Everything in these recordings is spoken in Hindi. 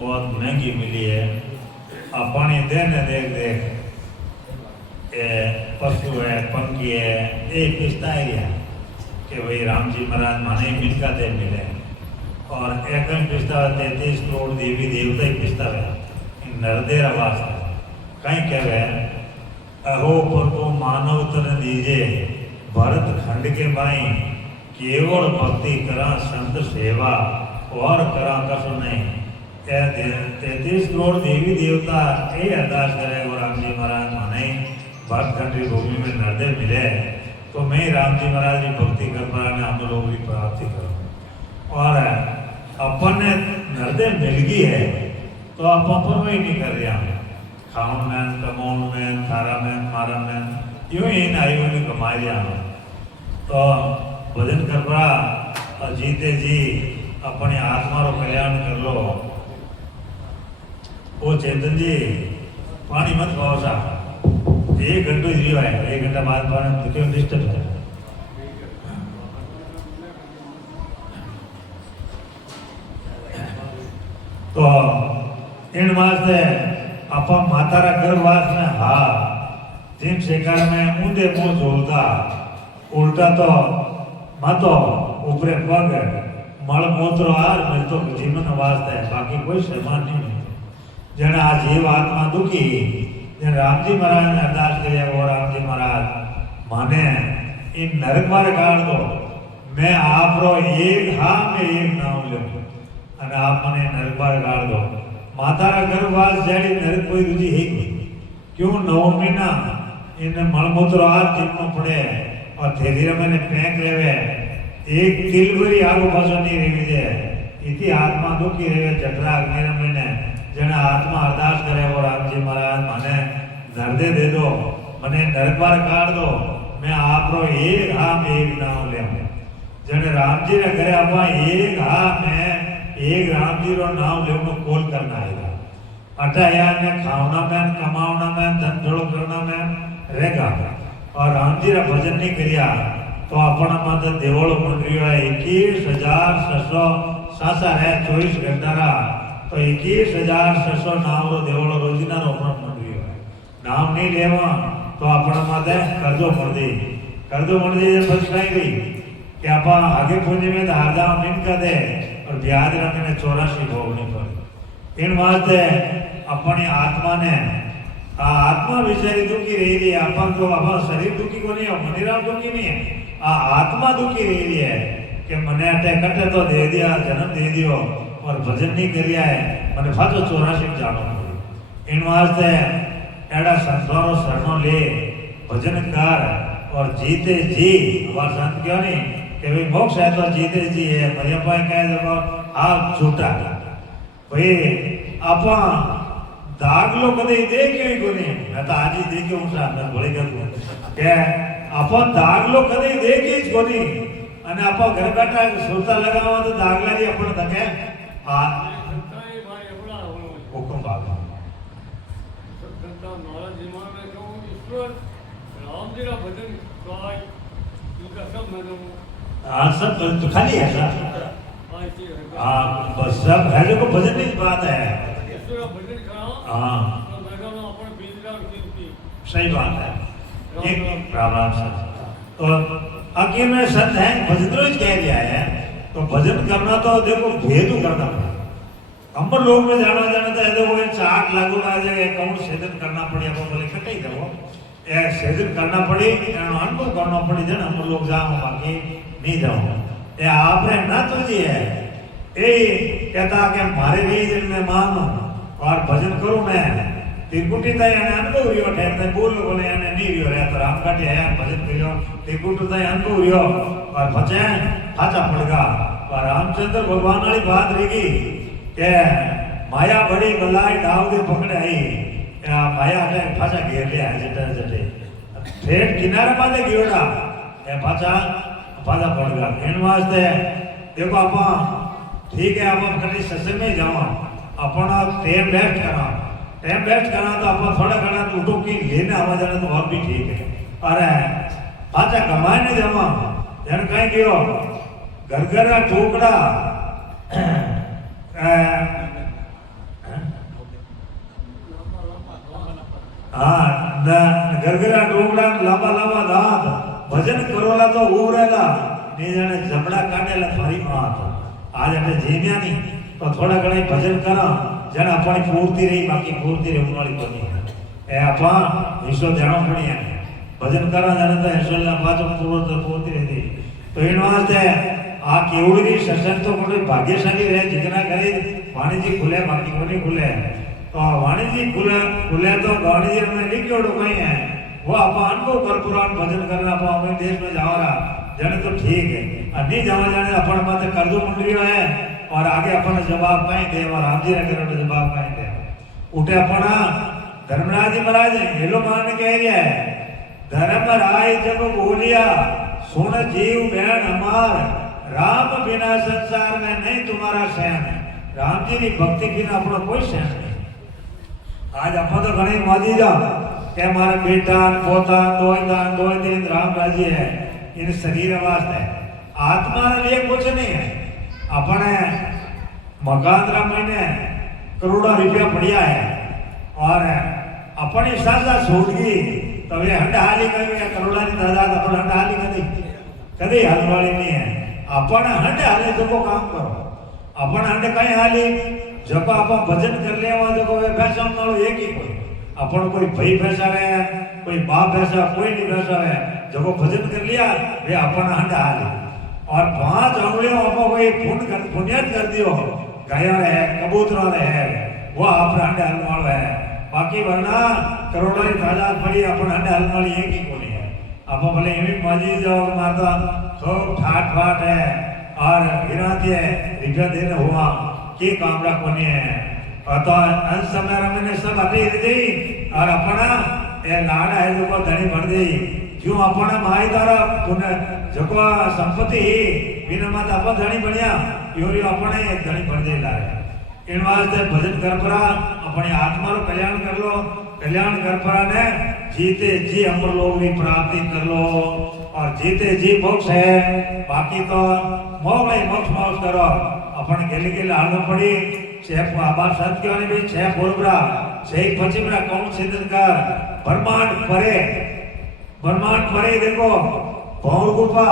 बहुत महंगी मिली है। अब पानी देने देख देख पशु है पंखी है ये पिछता ही है कि भाई राम जी महाराज माने मिलका दे मिले और एक पिछता 33 करोड़ देवी देवता ही पिछता है नरदेर आवास कहीं कहे अहो प्रभु मानव तन दीजे भरत खंड के बाई केवल भक्ति करा संत सेवा और करा कसो नहीं। 33 करोड़ देवी देवता ये अरदास करे और राम जी महाराज माने भक्त खंड की भूमि में नरदेव मिले तो मैं राम जी महाराज की भक्ति कर पाने हम लोग की प्राप्ति करूँ। और अपन ने नरदेव मिल गई है तो आप अपन में ही नहीं कर रहे हैं खाउन में कमाउन में थारा में मारा में यूं ही आयु में कमा लिया तो भजन कर रहा और जीते जी अपने आत्मा रो कल्याण कर लो। वो चेतन जी पानी मत पाओ सा 1 घंटा ही है 1 घंटा बाद पानी तो क्यों डिस्टर्ब है। तो इन वास्ते अपा मातारा गर्भवास में हा जिन शेकार में ऊंधे मुंह झोलता उल्टा तो मातो ऊपरे पग मल मूत्र आर मिल तो जीवन वास्ते बाकी कोई सम्मान नहीं मिलता। जने आ जीव आत्मा दुखी जन राम जी महाराज ने अरदास करिया वो राम जी महाराज माने इन नरक मारे काट दो मैं आप रो एक हाँ में एक नाम ले અને આપને નરક કાઢ દો માતારા ગર્ભવાસ જેડી નરક કોઈ દૂજી હે क्यों 9 महीना इन मलमूत्र आ जीवनो पड़े और धीरे मैंने फेंक लेवे एक तिलवरी आगो पाछो नहीं रेवी दे इति आत्मा दुखी रेवे जठरा अग्नि मैंने जने आत्मा अरदास करे वो राम जी महाराज माने नरदे दे दो मने नरक काढ़ दो मैं आप रो एक हाँ में एक नाम ले जने राम जी ने करे अपा एक हाँ में एक राम जी रो नाम ले कोल करना आएगा अटा यार ने खावना में कमावना में धन जोड़ो करना में रहेगा और राम जी रा भजन नहीं करिया तो अपना मत देवल मंडरियो है 21,600 है 24 घंटा रा तो 21,600 नाम रो देवल रोजीना रो अपना मंडरियो है नाम नहीं लेवा तो अपना मत कर्जो मर दे फसनाई गई कि आप आगे पूंजी में धारदा मिन कर दे और ब्याज रखने 84 भोगनी पड़े। इन वास्ते अपनी आत्मा ने आत्मा विचारी दुखी रही है अपन तो अपन शरीर दुखी को नहीं है मनीराम दुखी नहीं है आत्मा दुखी रही है कि मने अटे कटे तो दे दिया जन्म दे दियो और भजन नहीं करिया है मने फाचो 84 जानो पड़े। इन वास्ते एड़ा संसारो शरणो ले भजन कर और जीते जी हमारे संत क्यों नहीं कि भाई मोक्ष है तो जीते जी है भैया भाई कहे देखो आप झूठा भाई आपा दाग लो कदे देखे ही कोनी मैं तो आज ही देखे हूं साहब मैं बोले कर के आपा दाग लो कदे देखे ही कोनी અને આપો ઘર બેઠા સુરતા લગાવવા તો દાગલારી આપણે તકે આ સંતાઈ ભાઈ એવડા હુકમ બાબા સંતા નોળા જીમાં મે કહું ઈશ્વર राम जी का भजन गाय इनका सब मैंने हाँ सब तो खाली है सर हाँ बस सब है जो भजन की बात है भजन हाँ सही बात है राम राम सर तो आखिर में संत है भजन रोज कह दिया है तो भजन करना तो देखो भेद करना पड़ेगा अंबर लोग में जाना तो देखो चाट लागू आ जाए कौन सेजन करना पड़े बोले कटाई जाओ सेजन करना पड़ी अनुभव करना पड़ी जन हम लोग जाओ बाकी नहीं जाओ ये आपने ना तो जी है ये कहता कि मारे रीजन में मानो और भजन करूं मैं त्रिकुटी ताई यानी अनुभव रियो ठहरते बोल बोले यानी नहीं रियो रहता राम काटे है भजन करियो त्रिकुटी ताई अनुभव रियो और बचे फाचा पड़ेगा और रामचंद्र भगवान वाली बात रहेगी कि माया बड़ी बलाई डाव दे पकड़े आई माया हटे फाचा घेर लिया है जटे जटे फिर किनारे माथे गियोड़ा ए फाचा फाचा पड़ेगा इन वास्ते देखो आपा ठीक है आप कभी सत्संग में जाओ अपना टाइम वेस्ट करा तो आप थोड़ा घना उठो की लेने आवा जाना तो और भी ठीक है अरे फाचा कमाए नहीं जावा जन कहीं गयो घर टुकड़ा ગરગરા ડોગરા લાંબા લાંબા દાંત ભજન કરોલા તો ઉભરેલા ને જાણે જમડા કાઢેલા ફરી માં આજ આપણે જેમ્યા નહીં તો થોડા ઘણા ભજન કરો જેને આપણી પૂર્તિ રહી બાકી પૂર્તિ રહી ઉનાળી બની એ આપા વિશ્વ ધ્યાન પડી ભજન કરવા જાણે તો ઈશ્વરના પાછો પૂર્તિ રહી તો એનો અર્થ આ કેવડી સત્સંગ તો કોઈ ભાગ્યશાળી રહે જીતના કરી વાણીજી ખુલે બાકી કોની ખુલે तो वाणिज्य खुले तो वाणिज्य में लिखियो कहीं है वो आप अनुभव कर्पूरान भजन करना आप हमें देश में जाओ जाने तो ठीक है और नहीं जाओ जाने अपन मत कर्जो मंडलियों है और आगे अपन जवाब पाए दे और राम जी ने जवाब पाए दे उठे अपना धर्मराज जी महाराज ये लोग मान कह रहे हैं धर्म राय जब बोलिया सुन जीव बहन हमार राम बिना संसार में नहीं तुम्हारा सहन है राम जी की भक्ति बिना अपना कोई सहन नहीं आज अपन तो घणी माजी जा के हमारे बेटा पोता दोई दिन राम राजी है इन शरीर वास्ते आत्मा के लिए कुछ नहीं है अपने मकान महीने करोड़ों रुपया बढ़िया है और अपनी सासा सोचगी तो वे हंड हाली कभी करोड़ा की तादाद अपन हंड हाली कभी हाल वाली नहीं है अपन हंड हाले जो काम करो अपन हंड कहीं हाली जब आप भजन कर ले देखो वे पैसा मारो एक ही कोई अपन कोई भाई पैसा है कोई बाप पैसा कोई नहीं पैसा है जब भजन कर लिया वे अपन हंड हाली और 5 उंगलियों आप कोई पुण्यत कर दियो गाया है कबूतर है वो आप हंड हलवाल है बाकी वरना करोड़ों की तादाद पड़ी अपन हंड हलवाली एक ही कोई है आप भले इमी माजी जाओ माता सब ठाट फाट है और गिराती है रुपया देने हुआ की कामरा कोनी है तो अंत समय रमने सब अभी दी और अपना ये लाड़ा है जो धनी बढ़ गई क्यों अपना माई द्वारा पुनः जो संपत्ति ही बिना मत अपन धनी बढ़िया योरी अपने एक धनी बढ़ गई लाए इन वास्ते भजन कर परा अपनी आत्मा रो कल्याण कर परा ने जीते जी अमर लोग की प्राप्ति कर लो और जीते जी मोक्ष है बाकी तो मोक्ष करो अपन गेली गेली हालनो पड़ी शेफ आबाद संत कहने भी छह बोलबरा छह पचिमरा कौन सिद्धकार ब्रह्मांड परे देखो भौर गुफा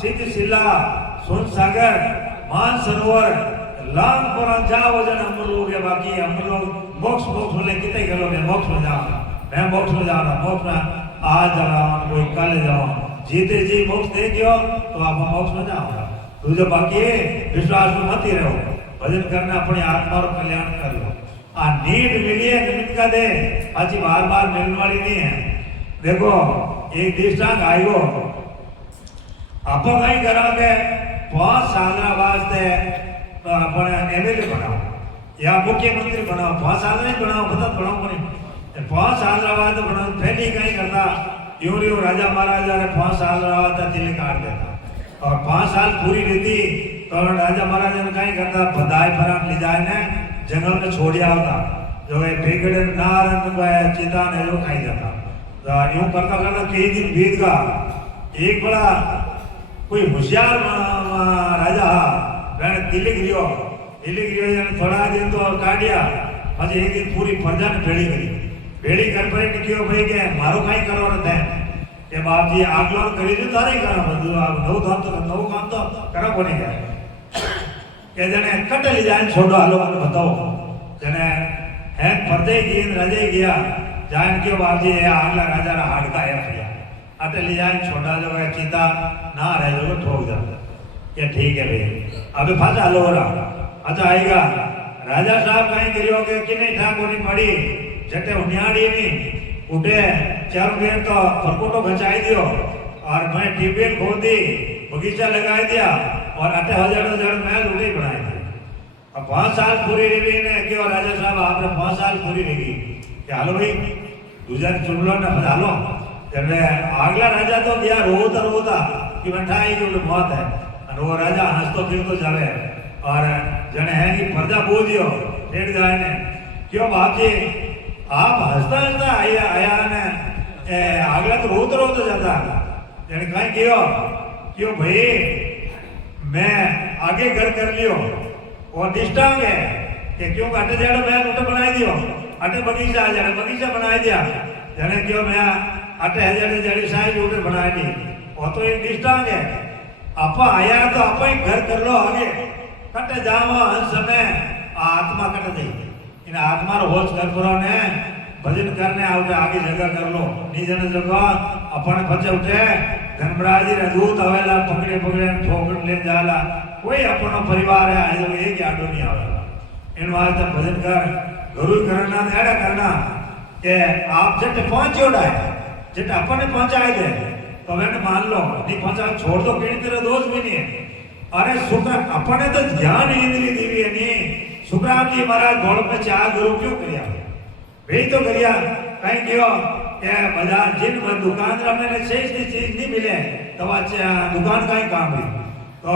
सिद्ध शिला सुन सागर मान सरोवर लांग पर जाओ जन हम लोग या बाकी हम लोग मोक्ष बोले कितने करोगे मोक्ष में जाऊंगा मैं मोक्ष में जाऊंगा मोक्ष में आज जाऊंगा कोई कल जाऊंगा जीते जी मोक्ष दे दियो तो आप मोक्ष में जाऊंगा तुझे बाकी विश्वास में मत ही रहो भजन करना अपनी आत्मा और कल्याण कर लो आ नीड मिली है निमित का दे अच्छी बार बार मिलने वाली नहीं है देखो एक दृष्टांत आएगो आप कहीं करोगे 5 साल वास्ते अपने एमएलए बनाओ या मुख्यमंत्री बनाओ 5 साल नहीं बनाओ बता बनाओ नहीं 5 साल वास्ते बनाओ पहली कहीं करता यूं राजा महाराजा ने 5 साल वास्ते तिलक काट देता और 5 साल पूरी रहती तो राजा महाराजा ने कहीं करता बधाई फराम ले जाए ने जंगल में छोड़िया होता जो ये बेगड़े नारंग चिता ने जो खाई जाता तो यूं करता करता कई दिन बीत गया एक बड़ा कोई होशियार राजा मैंने तिलक लियो थोड़ा दिन तो काटिया પછી એક दिन पूरी प्रजा ने भेड़ी कर पर निकलो भाई के मारो कहीं करो रहता है કે બાપજી આગલો કરી દીધું તારે કરો બધું આ નવું કામ તો કરો કોને કે જણે કટલી જાય છોડો હાલો મને બતાવો જણે હે પરદે ગઈ રાજે ગયા જાન કે બાપજી એ આગલા રાજાના હાડકા એ થયા અટલી જાય છોડા જો ચિતા ના રહે જો ठोक जा કે ठीक है भाई अबे फाजा हालो रा अच्छा आएगा राजा साहब कहीं गिरियो के कि नहीं ठाकुर पड़ी जटे उन्याड़ी नहीं उठे चारों दिन तो परकोटो बचाई दियो और मैं टिबिल खोल दी बगीचा लगा दिया और 8,000 महल उठे बनाए थे अब 5 साल पूरी रही ने क्यों राजा साहब आपने 5 साल पूरी रही क्या हालो भाई दूसरा चुनलो ना हालो जब अगला राजा तो गया रोता कि बैठाई जो मौत है और वो राजा हंसतो फिरतो जावे और जने है कि प्रजा बोलियो लेट जाए ने क्यों बाप जी आप हंसता आया ने अगला तो रोता जाता जने कहीं क्यों भाई मैं आगे घर कर लियो और निष्ठांग है कि क्यों अटे जाड़ो मैं उठे बनाई दियो अटे बगीचा आ जाए बगीचा बनाई दिया जने क्यों मैं अटे हजारे जड़ी साइज उठे बनाए दी वो तो एक डिस्टांग है आपा आया तो आपा ही घर कर लो आगे कटे जावा हर समय आत्मा कट दे इन आत्मा रो होश कर करो ने भजन करने आवते आगे जगह कर लो निजन जगह अपन बचे उठे धर्मराज रे दूत आवेला पकड़े पकड़े ठोकर ले जाला कोई अपनो परिवार है आज एक आडो नहीं आवेला इन वास्ते भजन कर गुरु करना नेड़ा करना के आप जट पहुंचोड़ा है जट अपने पहुंचाए दे तो मैंने मान लो नहीं पहुंचा छोड़ दो कहीं तेरा दोस्त भी नहीं है अरे शुक्र अपने तो ध्यान इंद्रिय दीवी है नहीं शुक्राम जी महाराज गोड़ में चार गुरु क्यों करिया वे तो करिया कहीं क्यों क्या बाजार जिन दुकान मैंने शेष चीज नहीं मिले तो दुकान का ही काम भी तो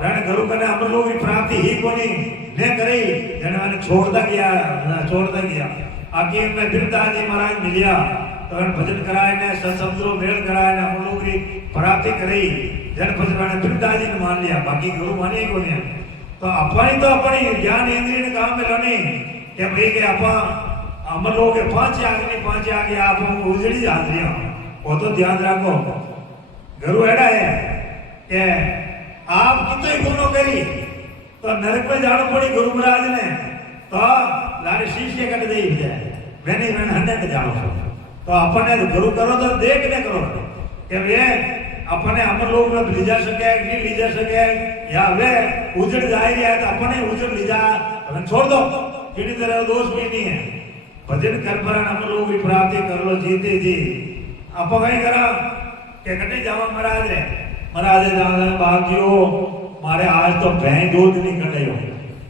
मैंने गुरु करने हम लोग की प्राप्ति ही को नहीं ने करी जने मैंने छोड़ता गया आगे में बिरदास जी महाराज मिलिया तो भजन कराए ने सत्संगरो मेल कराए ने हम लोग की प्राप्ति करी जन भजन मैंने बिरदास जी ने मान लिया बाकी गुरु माने को नहीं तो अपनी ज्ञान इंद्रिय ने काम में लोनी कि भाई के अपा हम लोग पांच आगे आप उजड़ी जान रही हो वो तो ध्यान रखो गुरु एड़ा है कि आप कितने गुनो करी तो नरक में जाना पड़ी गुरु महाराज ने तो लारे शिष्य कट दे जाए मैंने हंडे के जाओ तो अपने गुरु करो तो देख ने करो कि ये अपने हम लोग में ले जा सके नहीं ले जा सके या वे उजड़ जाए है तो अपने उजड़ ले जा अपन छोड़ दो किसी तरह दोष भी नहीं है भजन कर पर हम लोग की प्राप्ति कर लो जीते जी आप कहीं करा के कटे जावा महाराज जावा बागियो मारे आज तो भैं दूध नहीं कटे हो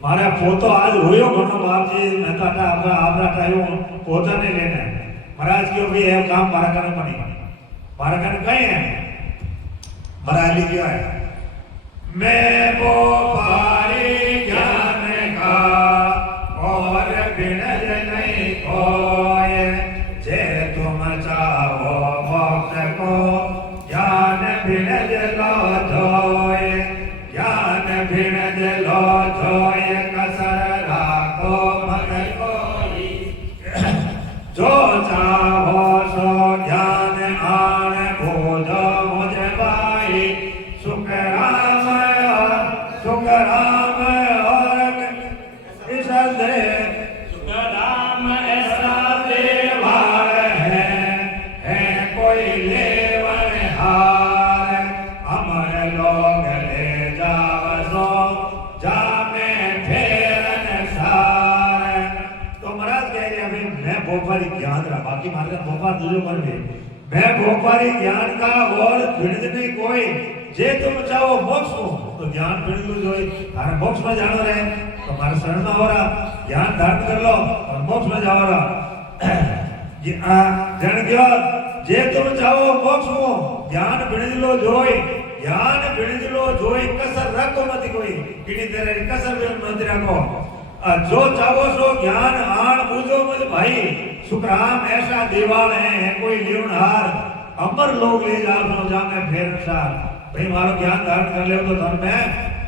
मारे पोतो आज होयो घणो बाप जी मैं तो आपरा टाइम पोता ने लेना है महाराज क्यों भी है काम मारा करने पड़ी मारा करने कहीं है महाराज लिखिया है मैं वो पारी ज्ञान का और बिनज नहीं खोए जे तुम चाहो मोक्ष को ज्ञान बिनज लो धोए ज्ञान बिनज लो धोए कसर राखो मगर कोई जो चाहो सो ज्ञान आन बोझो मुझ भाई सुख राम और इस दे सुख राम ऐसा देवार है कोई लेवन हार अमर लोग ले जाव सो जा में फेरन सार तो महाराज कह रहे अभी मैं भोपारी ज्ञान रहा बाकी मारे भोपाल दूसरे पर भी मैं भोपारी ज्ञान का और भिड़ नहीं कोई जे तुम चाहो मोक्ष को तो ज्ञान भिड़ लो जो अरे मोक्ष में जानो रहे तो हमारे शरण में हो रहा ज्ञान धारण कर लो और मोक्ष में जाओ रहा जन क्यों जे तुम चाहो मोक्ष को ज्ञान भिड़ लो जोई ज्ञान भिड़ लो जोई कसर रखो मत कोई किनी तरह कसर भी मत रखो जो चाहो सो ज्ञान आन बूझो मुझ भाई सुखराम ऐसा दीवाल है कोई लेवनहार अमर लोग ले जाओ जाने फेर सार भाई मारो ज्ञान धारण कर ले तो धन में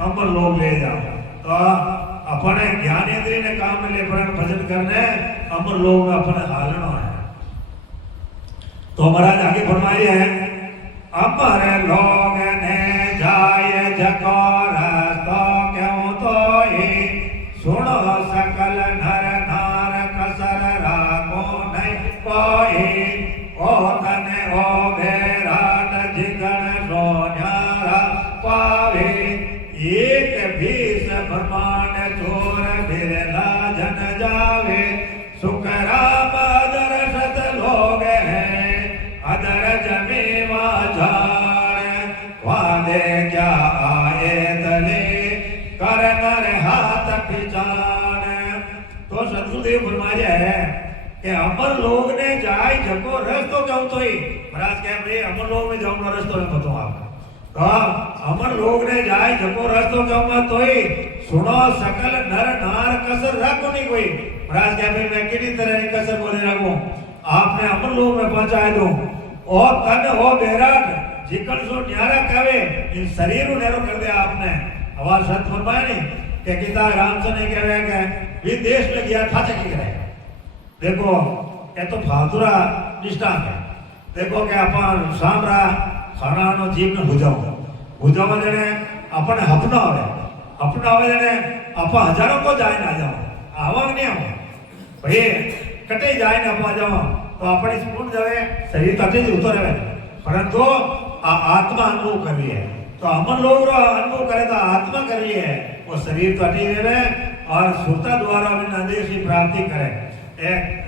अमर लोग ले जाओ तो अपने ज्ञान इंद्रिय ने काम में ले पर भजन करने अमर लोग में अपने हालना है तो महाराज आगे फरमाई है अमर लोग ने जाए जकोर तो क्यों तो ही सुनो सकल नर नार कसर रागो नहीं कोई ओ तने ओ भेराट जिगन सोन्यारा पावे एक भीष ब्रह्मांड चोर बिरला जन जावे सुख राम अदर सत लोग हैं अदर जमीवा जान वादे क्या आए तले कर नर हाथ पिछाड़ तो सदगुरुदेव फरमाया है कि अमर लोग ने जाए जको रस्तो जाऊं तो ही महाराज कह रहे अमर लोग में जाऊंगा रस्तो में बताऊं आपको तो अमर लोग ने जाए जको रस्तो जाऊंगा तो ही सुनो सकल नर नार कसर रखो नहीं कोई महाराज कह रहे मैं किसी तरह की कसर बोले रखूं आपने अमर लोग में पहुंचाए दो और तन हो बेराट जिकल सो न्यारा कहे इन शरीर को नैरो कर दिया आपने हमारे संत फरमाया नहीं कि गीता रामचंद्र ने कह रहे विदेश में गया था चकी रहे देखो ये तो फालतूरा दृष्टांत है देखो कि अपन सामरा खाना जीव ने बुझावा जने अपन अपनावे जने आप हजारों को जाए ना जाओ आवा नहीं आओ भाई कटे जाए ना आप जाओ तो अपनी स्पून जावे शरीर तथे ज उतर रहे परंतु आत्मा अनुभव कर रही है तो अमन लोग अनुभव करे तो आत्मा कर रही है वो शरीर तटी रहे और सुरता द्वारा भी आदेश की प्राप्ति करे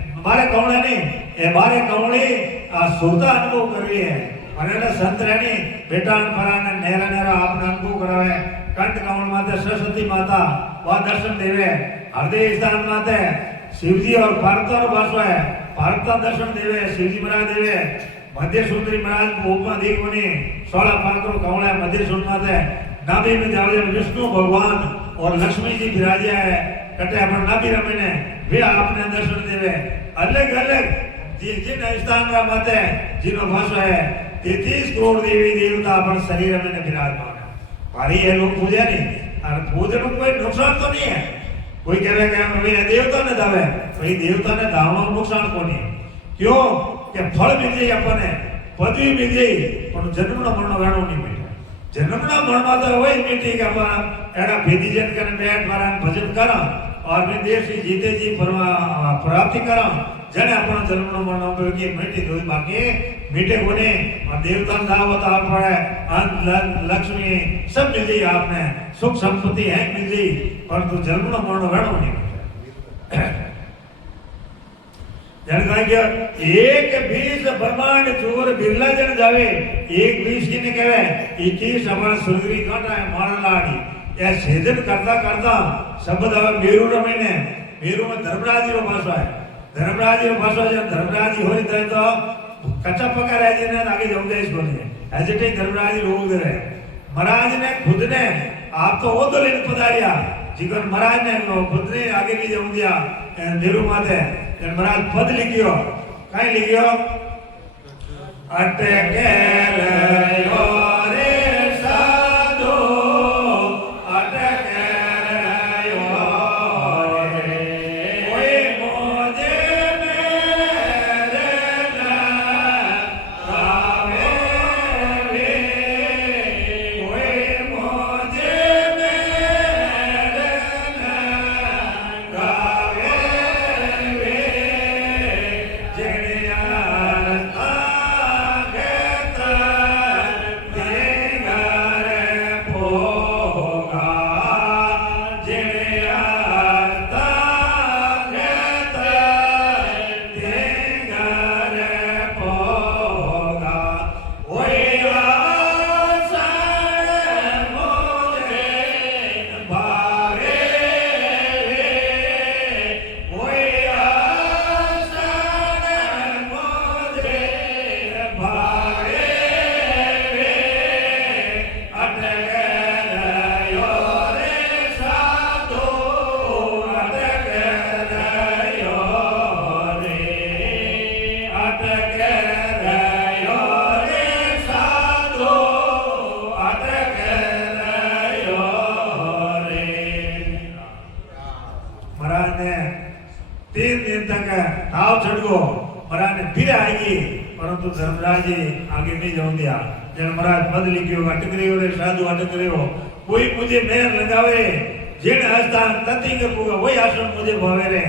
हमारे कौड़े नहीं ये बारे कौड़ी सुरता अनुभव कर रही है અને સંત રેણી બેટાણ ફરાને નેરા નેરા આપને અનુભવ કરાવે કંઠ કમળ માતે સરસ્વતી માતા વા દર્શન દેવે हृदय स्थान माते शिवजी और पार्वती भाषा है पार्वती दर्शन देवे शिवजी महाराज देवे मध्य सुंदरी महाराज उपमा देखोनी 16 पात्र कमला मध्य सुन माते नाभि में जावे विष्णु भगवान और लक्ष्मी जी विराजे है कटे अपन नाभि रमीने वे आपने दर्शन देवे अलग अलग जिन स्थान में माते जिनो भाषा है 33 करोड़ देवी देवता अपन शरीर में विराजमान है भारी ये लोग पूजा नहीं और पूजन में कोई नुकसान तो नहीं है कोई कहे कि भाई देवता ने दावे भाई देवता ने दावनो नुकसान कोनी क्यों कि फल मिल जाए अपने पदवी मिल जाए पर जन्मनो मरणो वेणो नहीं मिले जन्मना मरणो तो वही मिलती कि अपन एड़ा भेदी जन करने बैठ मारा भजन करा और मैं देश की जीते जी प्राप्ति करा जने अपन जन्मनो मरणो की मिट्टी दो बाकी मीठे गुने और देवता दावत आप पड़े अन्न लक्ष्मी सब मिल जाए आपने सुख संपत्ति है मिल जाए परंतु जन्मनो मरणो वेणो नहीं जन कहे कि एक 20 ब्रह्मांड चोर बिरला जन जावे एक 20 की ने कहे 21 हमारा सुरगरी काटा है मारा लाड़ी या सेजन करता करता शब्द आवे मेरू रमीने मेरू में धर्मराज रो भाषा है धर्मराज रो भाषा जब धर्मराज होई तो कच्चा पका रह जी ने आगे जाऊंगे इसको नहीं ऐसे ही धर्मराज लोग दे रहे महाराज ने खुद ने आप तो वो तो लेने पधारिया जिगर महाराज ने खुद ने आगे नहीं जाऊं दिया नेहरू माते महाराज पद लिखियो कहीं लिखियो अटके रहो रे साधो अटके रहो रे ओए मोजे मेरे गावे रे ओए मोजे मेरे गावे रे जगनिया फिर आएगी परंतु धर्मराज जी आगे नहीं जाऊं दिया जन महाराज पद लिखियो अटक रहे हो रे साधु अटक रहे हो कोई मुझे मेहर लगावे जेण स्थान ततिंग पुगा वही आश्रम मुझे भावे रे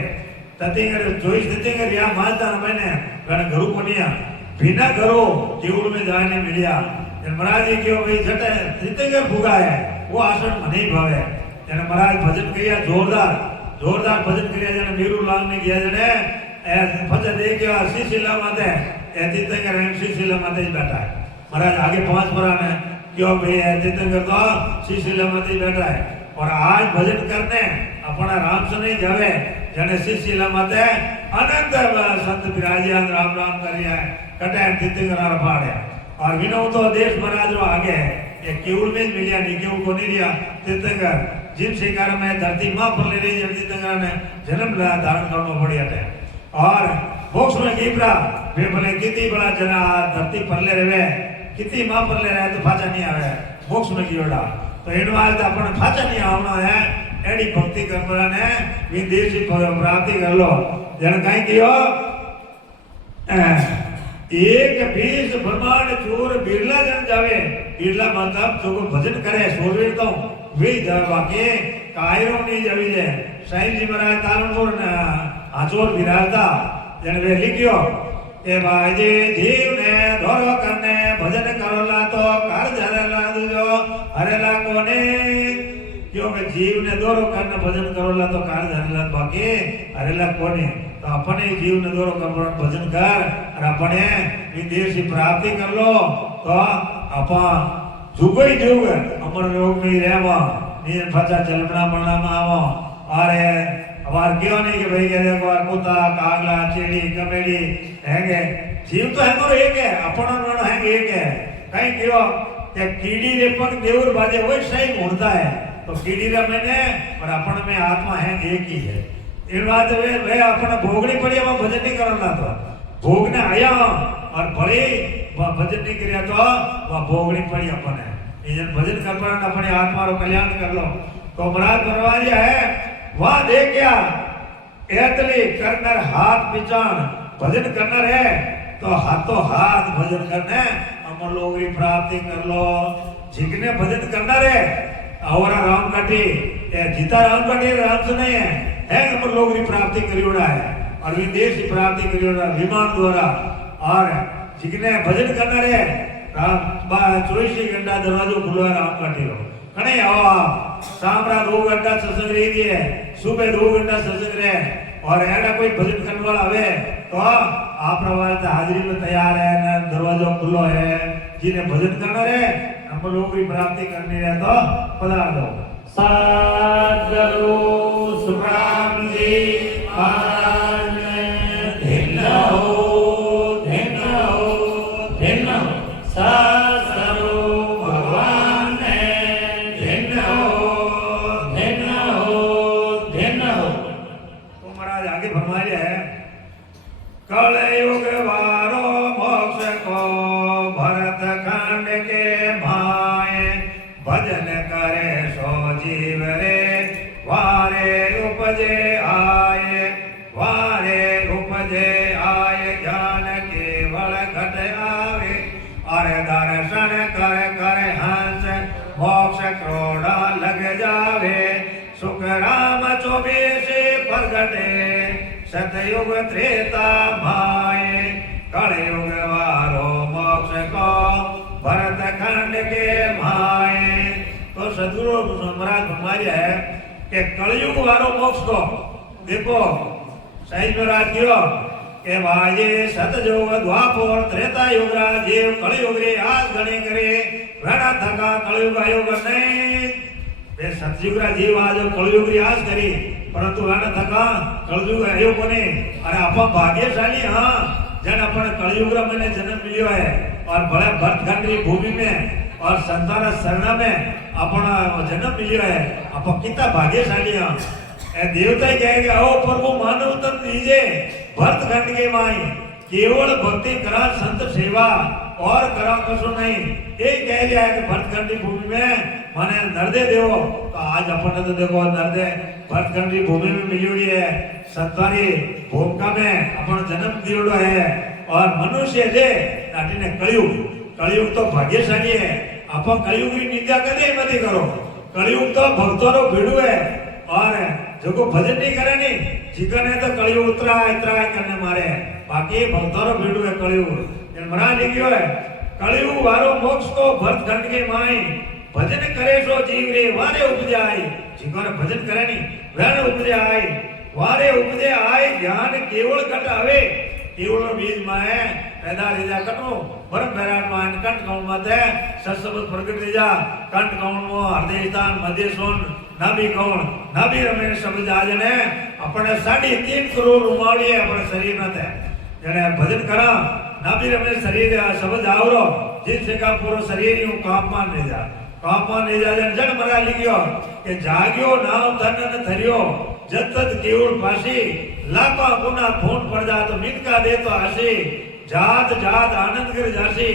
ततिंग जोई ततिंग या मानता मैंने गण गुरु कोनिया बिना करो जीवन में जाने मिलिया जन महाराज जी क्यों भाई जटे ततिंग पुगा है वो आश्रम नहीं भावे जन महाराज भजन किया जोरदार भजन किया जन मीरू लाल ने किया जने भजन देखियो शिशिला माते तीर्थंकर शिशिला माते बैठा है महाराज आगे 5 पुराण है क्यों भाई तीर्थंकर तो शिशिला माते बैठा है और आज भजन करने अपना राम से नहीं जावे जने शिशिला माते अनंत संत विराजिया राम राम करिया कटे तीर्थंकर फाड़े और विनो तो देश महाराज रो आगे है ये केवल में मिलिया नहीं केवल को नहीं लिया तीर्थंकर जिन शिकार में धरती मां पर ले रही तीर्थंकर ने जन्म धारण करना पड़ी है और मोक्ष में कीपरा वे भले कितनी बड़ा जना धरती पर ले रहे कितनी मां पर ले रहे तो फाचा नहीं आवे मोक्ष में कीड़ा तो इन वाल तो अपन फाचा नहीं आवना है एडी भक्ति करना ने विदेशी प्राप्ति कर लो जन कहीं कियो एक बीस ब्रह्मांड चूर बिरला जन जावे बिरला मतलब जो भजन करे सोरवीर तो वे वाके कायरो नहीं जावी जे साईं जी महाराज तारणपुर ने आचोर विराजता जन वे लिखियो के बाजे जीव ने धोरो करने भजन करोला तो कर जरेला दुजो हरेला कोने क्योंकि जीव ने दोरो करने भजन करोला तो कर जरेला बाकी हरेला कोने तो अपने जीव ने दोरो कर भजन कर और अपने विदेश की प्राप्ति कर लो तो अपा जुगई जुग अमर लोक में रहवा नीर फचा चलना मरना में आवो अरे अबार क्यों नहीं कि भाई के देखो कुत्ता कागला चीड़ी कमेड़ी हैंगे जीव तो है तो एक है अपना रण है एक है कहीं क्यों कि कीड़ी रे पर देवर बाजे वही सही मुड़ता है तो कीड़ी रे मैंने और अपन में आत्मा है एक ही है इन बात वे अपना भोगनी पड़ी हम भजन नहीं करना तो भोगने आया और भले भजन नहीं किया तो वह भोगनी पड़ी अपने ये भजन करना अपने आत्मा रो कल्याण कर लो तो महाराज बनवारिया है वहां देखिया एतली करनर हाथ पिचान भजन करना है तो हाथों हाथ भजन करने अमर लोग की प्राप्ति कर लो जिगने भजन करना रे और राम काटी जीता राम काटी राम से नहीं है अमर लोग की प्राप्ति करियोड़ा है और विदेश की प्राप्ति करियोड़ा विमान द्वारा और जिगने भजन करना रे राम 24 घंटा दरवाजो खुलो है राम काटी लो कने आओ सामरा 2 घंटा सत्संग रही है सुबह 2 घंटा सत्संग रहे और ऐसा कोई भजन करने वाला है तो आप प्रवास हाजिरी में तैयार है ना दरवाजा खुलो है जिन्हें भजन करना है हम लोग की प्राप्ति करनी है तो पधार दो सद्गुरु सुखराम जी महाराज कलयुग वारो मोक्ष को भरत खंड के भाए भजन करे सो जीव रे वारे उपजे आए ज्ञान केवल घट आवे अरे दर्शन कर कर हंस मोक्ष क्रोड़ा लग जावे सुख राम 24 प्रगटे सतयुग त्रेता माए कलयुग वारो मोक्ष को भरत खंड के माए तो सदगुरु महाराज फरमाया है कि कलयुग वारो मोक्ष को देखो सही महाराज क्यों के वाजे सतयुग द्वापर त्रेता युग जीव कलयुग रे आज गणे करे वेड़ा थका कलयुग आयोग नहीं वे सतयुग जीव आज कलयुग री आज करी परंतु वेड़ा थका कलयुग आयोग कोने अरे अपन भाग्यशाली हाँ जन अपन कलयुग रा मैंने जन्म मिलियो है और बड़े भरतखंड की भूमि में और संतान शरण में अपना जन्म मिलियो है अपन कितना भाग्यशाली हाँ ए देवता कहेगा ओ प्रभु मानव तन दीजिए भरतखंड के माई केवल भक्ति करा संत सेवा और करा कसो नहीं ये कह दिया है कि भरतखंड की भूमि में माने नर्दे देवो तो आज अपन तो देखो नर्दे भरतखंड की भूमि में मिली है संतानी भूमिका में अपन जन्म दियोड़ो है और मनुष्य जे नाटीने कलयुग तो भाग्यशाली है अपन कलयुग की निंदा कदे मत करो कलयुग तो भक्तों रो भीड़ू है और जो को भजन नहीं करे नहीं चिकन है तो कलयुग उतरा करने मारे बाकी भक्तों रो भीड़ू है कलयुग मरा लिखियो है कलयुग वारो मोक्ष को भरतखंड के माई भजन करे सो जीव रे वारे उपजे आई जिको ने भजन करे नहीं वेण उपजे आई वारे उपजे आई ज्ञान केवल घट आवे केवल बीज माए पैदा रेजा कटो परम बैराट मान कंठ कौन मत है सत्सबद प्रगट रेजा कंठ कौन मो हृदय स्थान मध्य सोन नाभि कौन नाभि रमेन शब्द जाजने अपने 3.5 करोड़ उमाड़ी है अपने शरीर में थे जने भजन करा नाभि रमेन शरीर शब्द आवरो जिनसे का पूरा शरीर यूं काममान ले जा जन मरा लिखियो के जाग्यो नाम धन न धरियो जत केवल पासी लापा गुना फोन पड़ जा तो मिनका दे तो आसी जात जात आनंद कर जासी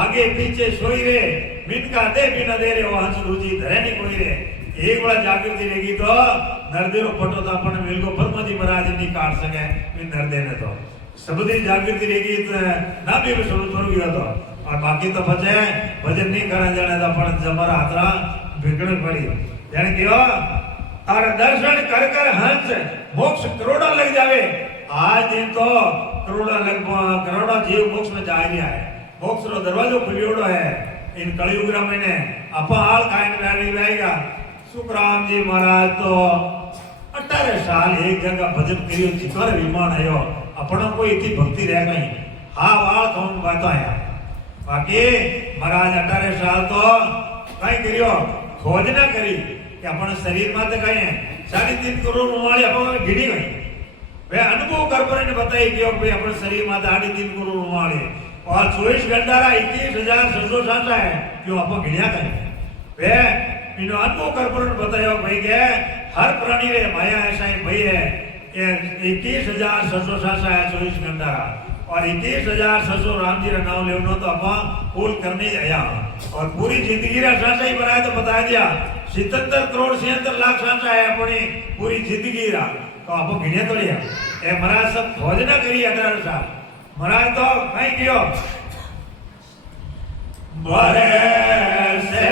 आगे पीछे सोई रे मिनका दे बिना दे रे वो हंस रुचि धरे नहीं कोई रे एक बड़ा जागृति रहेगी तो नरदेव पटो तो अपन मिल को परमजी महाराज नहीं काट सके इन नरदे ने तो सबदी जागृति रहेगी ना भी समझ पड़ गया तो और बाकी तो बचे भजन नहीं करने जाने तो अपन जमर हाथरा बिगड़ पड़ी यानी क्यों और दर्शन कर कर हंस मोक्ष करोड़ा लग जावे आज दिन तो करोड़ा जीव मोक्ष में जा रहा है मोक्ष रो दरवाजो खुलियोड़ो है इन कलयुग में अपा हाल कायम रहेगा सुखराम जी महाराज तो 18 साल एक जगह भजन करियो जिकर विमान आयो अपना कोई इतनी भक्ति रह गई हाँ वाल कौन बात आया बाकी महाराज 18 साल तो कहीं करियो खोज ना करी कि अपन शरीर में तो कहीं 3.5 करोड़ उमाड़ी अपन गिनी गई वे अनुभव कर पर ने बताई कि भाई अपन शरीर में 3.5 करोड़ उमाड़ी और 24 घंटा 21,667 है क्यों अपन गिनिया कहीं वे इनो अनुभव कर पर ने बताया भाई के हर प्राणी रे माया ऐसा ही भाई है कि 21,667 है 24 घंटा और 21,600 राम जी रा नाम लेवनो तो अपन फूल करने आया और पूरी जिंदगी रा सांसा ही बनाया तो बता दिया 77 करोड़ 76 लाख सांसा है अपनी पूरी जिंदगी रा तो आप गिने तो लिया ए महाराज सब खोज ना करी 18 साल महाराज तो कहीं गयो बरे से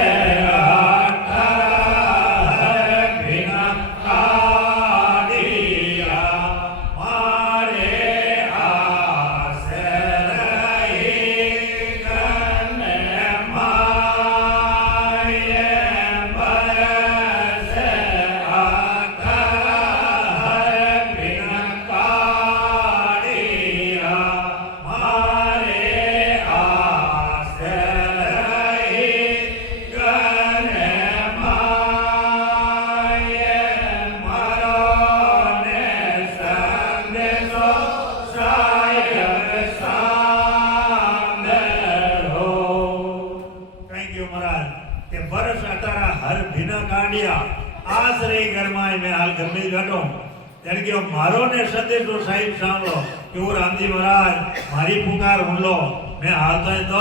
मारो ने संदेश रो साहिब सांभळो कि वो रामजी महाराज मारी पुकार हुनलो मैं हालतो है तो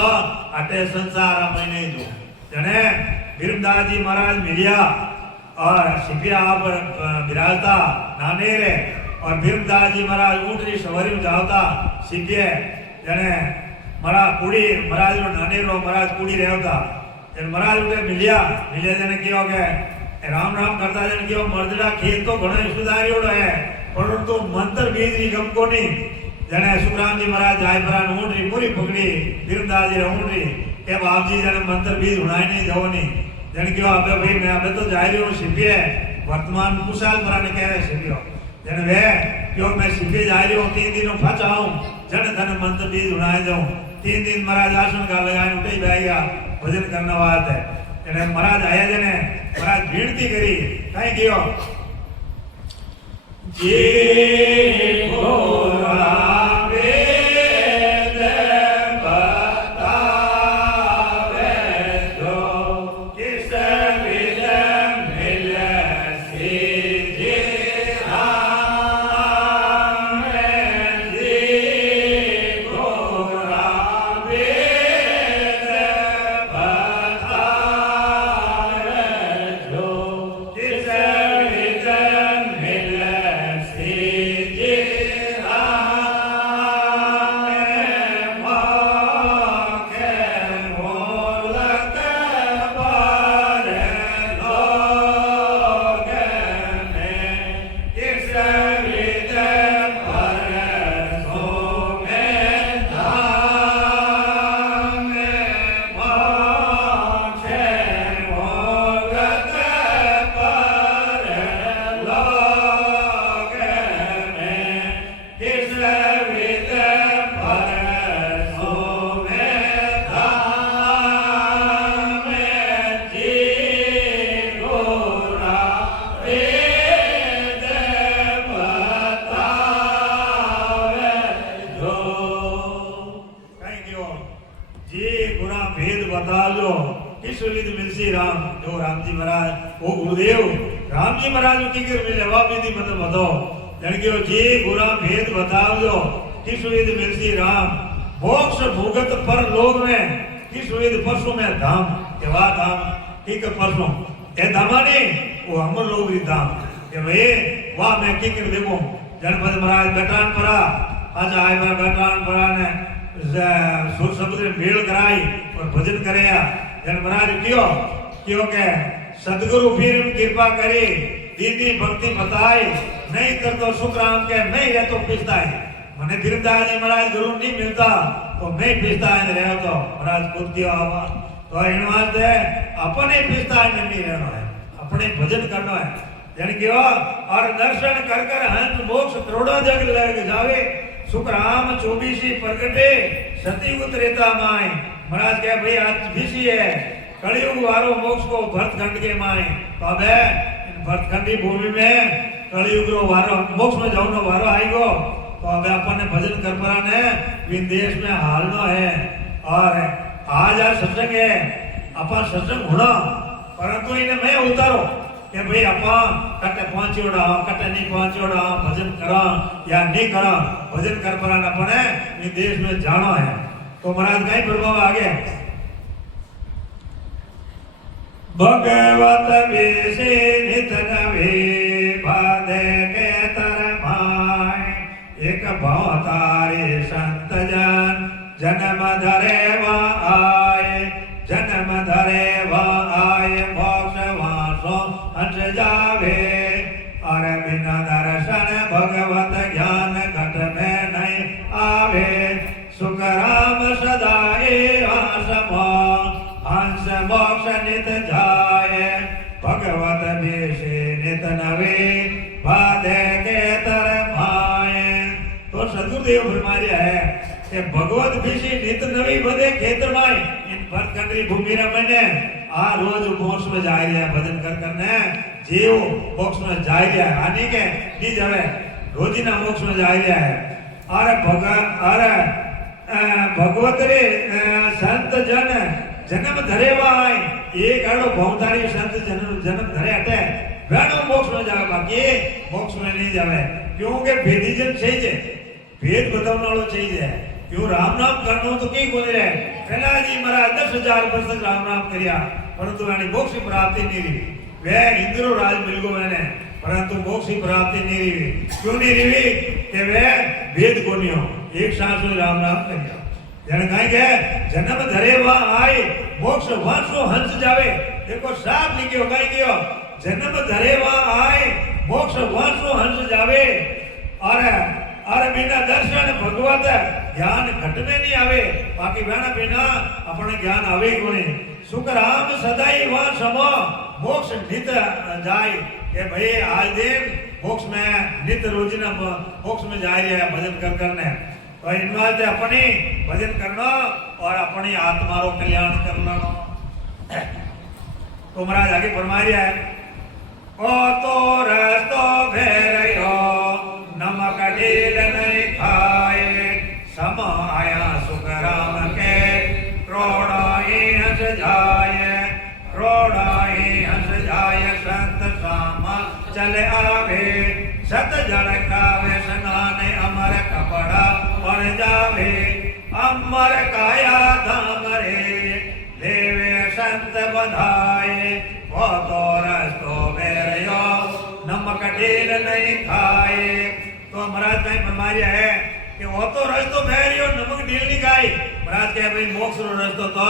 अटे संसार मैंने जो जने बिरमदास जी महाराज मिलिया और सिपिया पर विराजता नाने रे और बिरमदास जी महाराज ऊंटरी सवारी में जावता सिपिया जने मारा कुड़ी महाराज रो नाने रो महाराज कुड़ी रहता जन महाराज उठे मिलिया जने क्यों के राम राम करता जन क्यों मर्दड़ा खेत तो घणो सुधारियोड़ो है परंतु मंत्र बीजरी गमको नहीं जने सुखराम जी महाराज जायपरान ऊंटरी पूरी पकड़ी बिरमदास जी ऊंटरी के बाप जी जने मंत्र बीज उड़ाई नहीं जाओ नहीं जन क्यों अबे भाई मैं अबे तो जा रही हूँ सिपी है वर्तमान कुशाल पराने कह रहे सिपियो जन वे क्यों मैं सिपी जा रही हूँ 3 दिनों फंसाऊं जन धन मंत्र बीज उड़ाए जाऊं 3 दिन महाराज आसन का लगाए उठे बैठा भजन करना बात है जने महाराज आया जने महाराज विनती करी कहीं क्यों जी गोरा वेद बतावे जो किस विद मिले सीधे राम जी गोरा वेद बतावे जो किस विद मिले राम जी महाराज की कर मिले वा विधि मत बतो जन के जी गुरा भेद बतावो किस विध मिलसी राम मोक्ष भुगत पर लोग में किस विध परसों में धाम के वा धाम की कर परसों ए धामाने वो हमर लोग री धाम के भाई वाह मैं की कर देखो जनपद महाराज बेटान परा आज आए बार बैठान पराने सुर समुद्र मेल कराई और भजन करया जन महाराज क्यों के सदगुरु फिर कृपा करे दीदी भक्ति बताए नहीं कर तो सुखराम के नहीं रह तो पिसताए मने धीरदास जी महाराज गुरु नहीं मिलता तो मैं पिसताए रह तो महाराज खुद दियो आवा तो इन वास्ते अपने पिसताए में नहीं रहना है अपने भजन करना है यानी कि और दर्शन कर कर हंस मोक्ष करोड़ा जग लग जावे सुखराम 24 प्रगटे सती उतरेता माए महाराज कहे भाई आज भीसी है कलयुग वारो मोक्ष को भरतखंड के माए तो अब भरतखंडी भूमि में कलयुग रो वारो मोक्ष में जाऊनो वारो आएगो तो अब अपन भजन कर पराने विदेश में हालनो है और आज सत्संग है अपन सत्संग होना परंतु इन्हें मैं उतारो कि भाई अपन कटे पहुंचोड़ा कटे नहीं पहुंचोड़ा भजन करा या नहीं करा भजन कर पराने अपने विदेश में जाना है तो महाराज कहीं प्रभाव आगे भगवत वेशे नित नवे बाधे के तरमाय एक भवतारे संत जन्म धरे वहाँ आए जन्म धरे वहाँ आए मोक्ष वासो हंस जावे और बिना दर्शन भगवत ज्ञान घट में नहीं आवे सुखराम सदाए आसमो हंस मोक्ष नित जाए भगवत वेशे नित नवे बाधे के तरमाए तो सदगुरुदेव फरमाया है कि भगवत वेशे नित नवी बधे खेतर माय इन भरतखंडी भूमि रे मने आ रोज मोक्ष में जाय रहा भजन कर करने जीव मोक्ष में जाय रहा है आने के नहीं जावे रोजीना मोक्ष में जाय रहा है अरे भगवत रे संत जन जन्म धरे वाय एक आड़ो भवतारी संत जन्म धरे हटे वेणो मोक्ष में जावे बाकी मोक्ष में नहीं जावे क्योंकि भेदीजन चाहिए भेद बताने वालों चाहिए क्यों राम नाम करनो तो कई कोने रहे पहला जी महाराज 10,000 वर्ष तक राम नाम करिया परंतु यानी मोक्ष की प्राप्ति नहीं रही वे इंद्रो राज मिल गो मैंने परंतु मोक्ष की प्राप्ति नहीं रही क्यों नहीं रही कि वे भेद कोनियो एक सांस में राम नाम करिया जन कहीं के जन्म धरे वहाँ आए मोक्ष वासो हंस जावे देखो साफ लिखियो कहीं गयो जन्म धरे वहाँ आए मोक्ष वासो हंस जावे और बिना दर्शन भगवत ज्ञान घट में नहीं आवे बाकी बिना बिना अपने ज्ञान आवे कोने सुखराम सदाई वहाँ समो मोक्ष नित जाए के भाई आज दिन मोक्ष में नित रोजिना मोक्ष में जा रहे हैं भजन कर करने तो इन वास्ते अपनी भजन करना और अपनी आत्मा रो कल्याण करना तो महाराज आगे फरमा रहा है ओ तो रस्तो भेरो नमक ढील नहीं खाए सम आया सुखराम के क्रोड़ाई हंस जाए संत सामा चले आवे सत जड़ कावे स्नान अमर कपड़ा पड़ जावे अमर काया धाम रे देवे संत बधाए वो तो रस्तो बेरियो नमक ढील नहीं खाए तो महाराज कहीं फरमाया है कि वो तो रस्तो बेरियो नमक ढील नहीं खाए महाराज कहे भाई मोक्ष रो रस्तो तो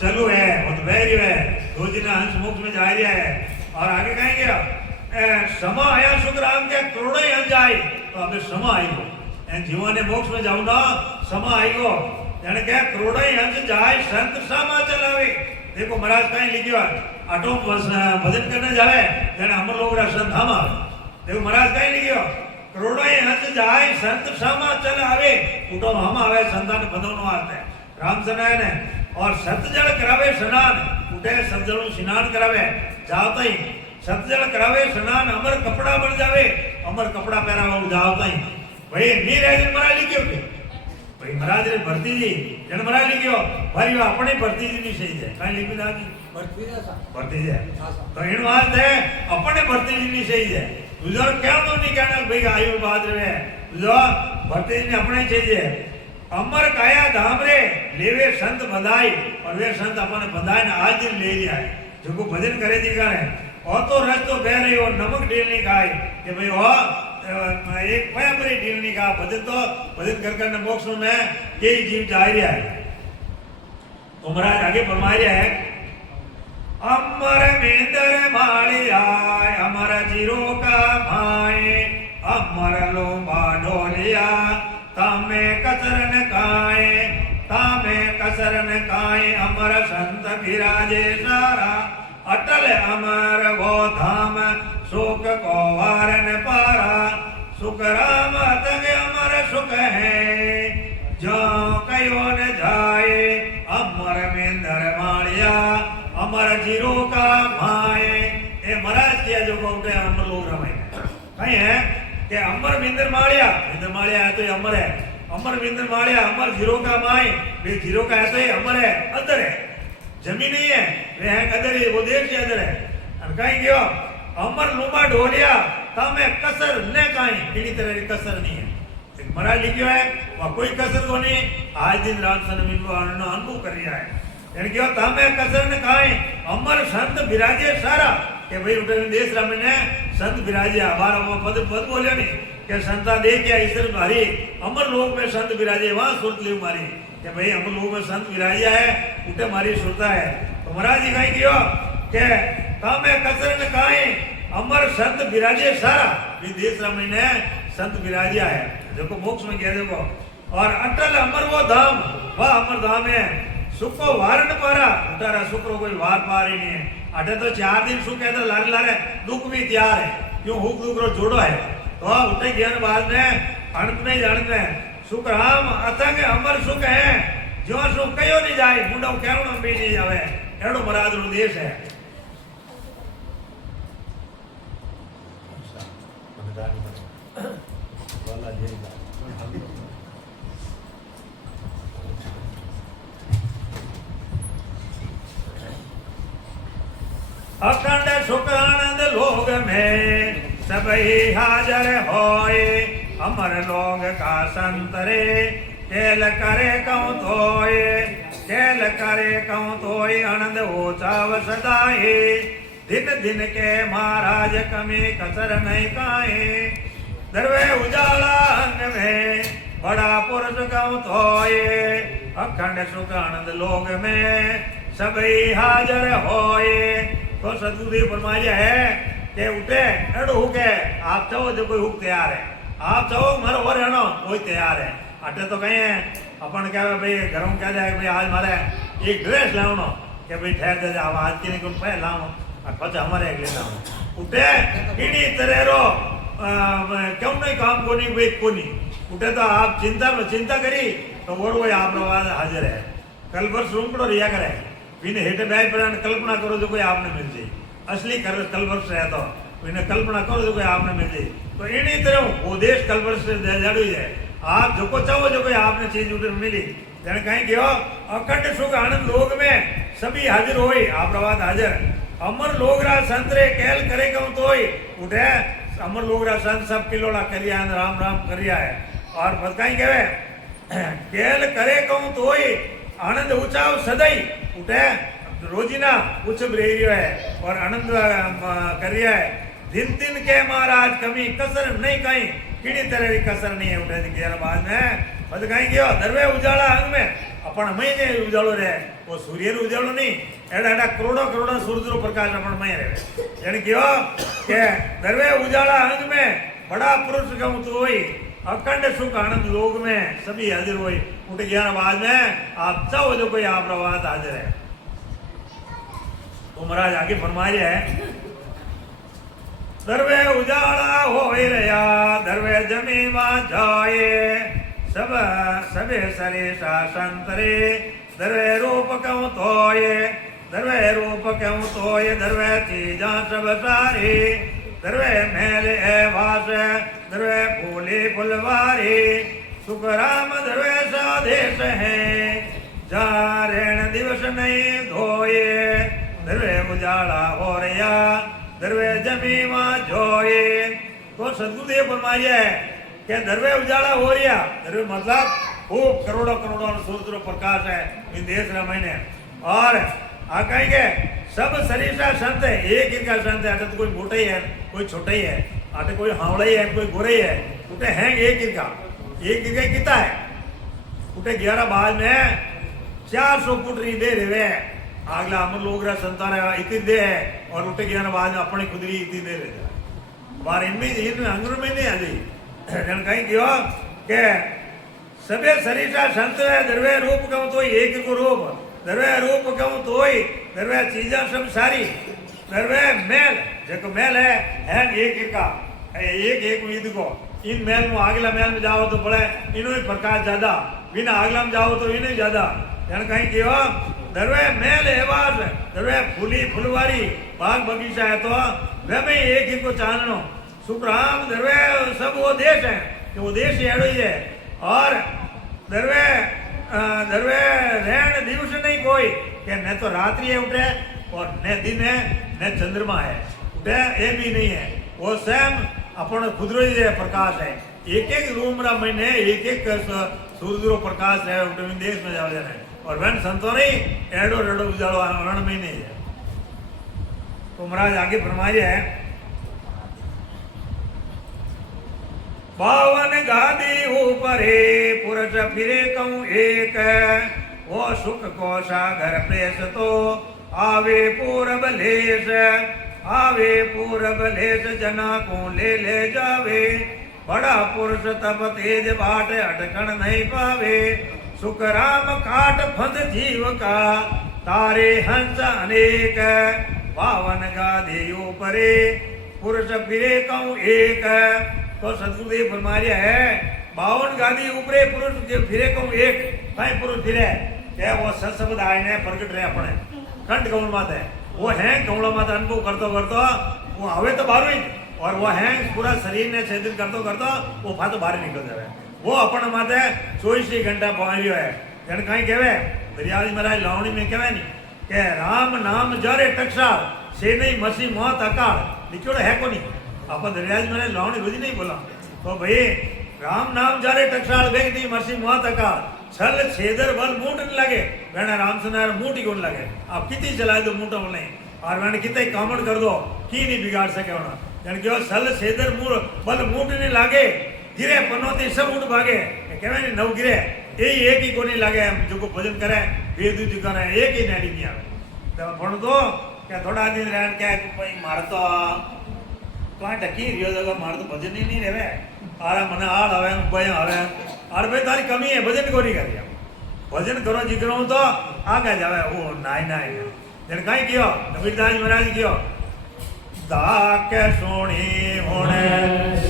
चलू है वो तो बेरियो है रोजिना हंस मोक्ष में जा रहा है और आगे कहेंगे समा आया सुखराम के करोड़ों हंस जाए तो अबे समा आएगो एन जीवन मोक्ष में जाऊ ना समा आएगो यानी क्या करोड़ों हंस जाए संत सामा चलावे देखो महाराज कहीं लिखियो आटो भजन करने जावे यानी हम लोग संत हम देखो महाराज कहीं लिखियो करोड़ों हंस जाए संत सामा चलावे उठो हम आवे संतान बदलनो आते राम सनायन है और सतजल करावे स्नान उठे सतजल स्नान करावे जावता ही सतजल करावे स्नान अमर कपड़ा बन जावे अमर कपड़ा पहरावा जावता ही भाई नहीं रह दिन महाराज लिखियो के भाई महाराज रे भरती जी जन महाराज लिखियो भाई अपने भरती जी नहीं सही है कहीं लिखी ना जी भरती जी तो इन बात है अपने भरती जी नहीं सही है तुझो क्या तो नहीं कहना भाई आयु बाद रे तुझो भरती जी ने अपने चाहिए अमर काया धाम रे लेवे संत बधाई और वे संत अपने बधाई ने आज दिन ले लिया है जो को भजन करे जी करे और तो रस्तो बह रही और नमक ढील नहीं खाए कि भाई ओ एक बराबरी ढीलनी का भजन तो भजन कर करने मोक्ष में यही जीव जा रहा है। तो महाराज आगे फरमा रहा है अमर मेंदर मालिया अमर जीरो का भाई अमर लोबा ढोलिया तामे कसरन काए अमर संत विराजे सारा अटल अमर वो धाम सुख को वारन पारा सुख राम तंग अमर सुख है जो कयो न जाए अमर मेंदर मालिया अमर जीरो का भाई ए महाराज किया जो बोलते हैं अमर लोग रमाई कहीं है कि अमर मेंदर मालिया है तो ये अमर है अमर मेंदर मालिया अमर जीरो का माए वे जीरो का है तो ये अमर है अंदर है जमीन नहीं है वे है अंदर है वो देश के अंदर है कहीं क्यों अमर लुमा ढोलिया तामे कसर न कहीं किसी तरह की कसर नहीं है महाराज लिखियो है वह कोई कसर को नहीं आज दिन रात सन अनुभव कर रहा है यानी क्यों तामे कसर न कहीं अमर संत विराजे सारा के भाई उठे देश रामे ने संत विराजे हमारा वो पद बोलियो नहीं के संता दे क्या ईश्वर मारी अमर लोक में संत विराजे वहां सुरत ले मारी के भाई अमर लोक में संत विराजे है उठे मारी सुरता है तो महाराज जी कहीं क्यों के तामे कसर न कहीं अमर संत विराजे सारा विदेश रामे ने संत विराजिया है देखो मोक्ष में कह देखो और अटल अमर वो धाम वह अमर धाम है सुख को वारण पारा उतारा शुक्र कोई वार पा रही नहीं है अटे तो 4 दिन सुख है तो लारे लारे दुख भी तैयार है क्यों हुक दुख रो जोड़ो है तो उठे ज्ञान बाद में अनंत में जानत में सुख राम अथंग अमर सुख है जो सुख कयो नहीं जाए मुंडो केरो भी नहीं जावे एड़ो महाराज रो देश है अखंड सुख आनंद लोग में सबई हाजर होए अमर लोग का संतरे केल करे कहूं तोय आनंद ओचाव सदाए दिन दिन के महाराज कमी कसर नहीं काए दरवे उजाला अंग में बड़ा पुरुष कहूं तोय अखंड सुख आनंद लोग में सबई हाजर होए तो सदगुरुदेव फरमाया है कि उठे एडो हुक है आप चाहो जो कोई हुक तैयार है आप चाहो मारो और रहना कोई तैयार है अटे तो कहीं है अपन क्या भाई घरों में कह जाए भाई आज मारे एक ड्रेस लाओ कि भाई ठहर दे जाओ आज के नहीं पहले लाओ और पचा हमारे एक लेना उठे इन्हीं तरह रो क्यों नहीं काम को नहीं वेद को नहीं उठे तो आप चिंता करी तो वो आप हाजिर है कल वर्ष रूमड़ो रिया करे विने हेटे बैठ पर कल्पना करो जो कोई आपने मिल जाए असली कल वर्ष है तो विने कल्पना करो जो कोई आपने मिल जाए तो इन्हीं तरह वो देश कल वर्ष से जड़ी है आप जो को चाहो जो कोई आपने चीज उधर मिली जन कहीं क्यों अखंड सुख आनंद लोग में सभी हाजिर होई आप प्रवाद हाजिर अमर लोग रा संतरे केल करे कहूं तोय उठे अमर लोग रा संत सब किलोड़ा करिया राम राम करिया है और बस कहीं कहवे केल करे कहूं तोय आनंद ऊंचाव सदाई उठे रोजीना उच्च रहियो है और आनंद कर रहा है दिन दिन के महाराज कमी कसर नहीं कहीं किड़ी तरह की कसर नहीं है उठे दिखे बाद में बस कहीं गयो दरवे उजाला अंग में अपन महीने उजालो रहे वो सूर्य उजालो नहीं एडा एडा करोड़ों सूरज रो प्रकाश अपन मई रहे यानी क्यों के दरवे उजाला अंग में बड़ा पुरुष कहूं तो वही अखंड सुख आनंद लोग में सभी हाजिर हुई उठ गया बाद में आप चाहो जो कोई आप प्रवाद हाजिर है तो महाराज आगे फरमा रहे हैं दरवे उजाला हो रहा दरवे जमी जाए सब सबे सरे संतरे दरवे रूप कहूं तोय दरवे चीजा सब सारी दरवे मेल है वास दरवे फूले फुलवारी सुख राम दरवे सादेश है जारेण दिवस नहीं धोए दरवे उजाला हो रहा दरवे जमी जोए तो सदगुरुदेव फरमाया है कि दरवे उजाला हो रहा दरवे मतलब खूब करोड़ों सूरज प्रकाश है इन देश रामायण और आ कहेंगे सब सरीसा संत है एक इनका संत है तो कोई मोटा ही है कोई छोटा ही है आटे कोई हावड़ा है कोई गोरे है उठे हैं एक गिरका कितना है उठे 11 बाद में 400 फुट री दे रहे आगला अमर लोग रहा संतान इतनी दे है और उठे 11 बाद में अपनी खुदरी इतनी दे रहे बार इनमें अंग्रेज में नहीं आती जन कहीं क्यों के सबे शरीर संत है दरवे रूप कहूँ तो एक को रूप दरवे रूप कहूँ तो दरवे चीजा सब सारी दरवे मेल जो मेल है एक का एक ईद को इन मेल में आगला मेल में जाओ तो बड़े इनो ही प्रकाश ज्यादा बिना आगला में जाओ तो इन्हें ज्यादा जन कहीं क्यों दरवे मेल है बात दरवे फूली फुलवारी बाग बगीचा है तो वे में एक ही को चाननो सुखराम दरवे सब वो देश है कि वो देश एड़ो ही है और दरवे दरवे रहन दिवस नहीं कोई कि न तो रात्रि है उठे और न दिन है न चंद्रमा है उठे ये भी नहीं है वो स्वयं अपन खुदरो ही प्रकाश है एक एक रूम रा महीने एक सूर्य प्रकाश है उठे देश में जाओ जाना और वन संतो नहीं एडो रेडो उजाड़ो रण में नहीं है तो महाराज आगे फरमाइए है बावन गादी ऊपर पुरुष फिरे कहूँ एक वो सुख को सागर प्रेस तो आवे पूरब लेस जना को ले जावे बड़ा पुरुष तब तेज बाट अटकन नहीं पावे सुख राम काट फंद जीव का तारे हंस अनेक बावन गादी ऊपरे पुरुष फिरे कहूँ एक तो सदगुरुदेव फरमाया है 52 गादी ऊपरे पुरुष जो फिरे कहूँ एक कहीं पुरुष फिरे क्या वो सत्शब्द आए ने प्रकट रहे अपने कंठ कमल माता है वो है कमला माता अनुभव करतो करतो वो आवे तो बाहर ही और वो है पूरा शरीर ने छेदित करतो करतो वो फातो बाहर निकल जावे वो अपन माते 24 घंटा पहुंच है जन कहीं कहवे दरियाली महाराज लावणी में कहवे नहीं के राम नाम जरे टकसाल से नहीं मसी मौत अकाल निकलो है को नहीं अपन दरियाली महाराज लावणी रोज नहीं बोला तो भाई राम नाम जरे टकसाल वेग नहीं मसी मौत अकाल छल छेदर बल मूठ नहीं लगे वेना राम सुनार मूठ ही कौन लगे आप कितनी चलाए दो मूठा नहीं और वेने कितने कामड़ कर दो की नहीं बिगाड़ सके होना यानी कि छल छेदर बल मूठ नहीं लागे गिरे पनोती सब उठ भागे कहवे नहीं नव गिरे यही एक ही को नहीं लगे जो को भजन करे वेद जी करे एक ही नाड़ी नहीं आवे तो पण तो क्या थोड़ा दिन रहन क्या भाई मार तो कहाँ टकी रियो जगह मार तो भजन ही नहीं रहे आरा मने आड़ आवे भय आवे और भाई तारी कमी है भजन को नहीं करिया भजन करो जी करो तो आगे जावे ओ नाई नाई जन कहीं कियो नबीदास महाराज कियो दाक सोनी होने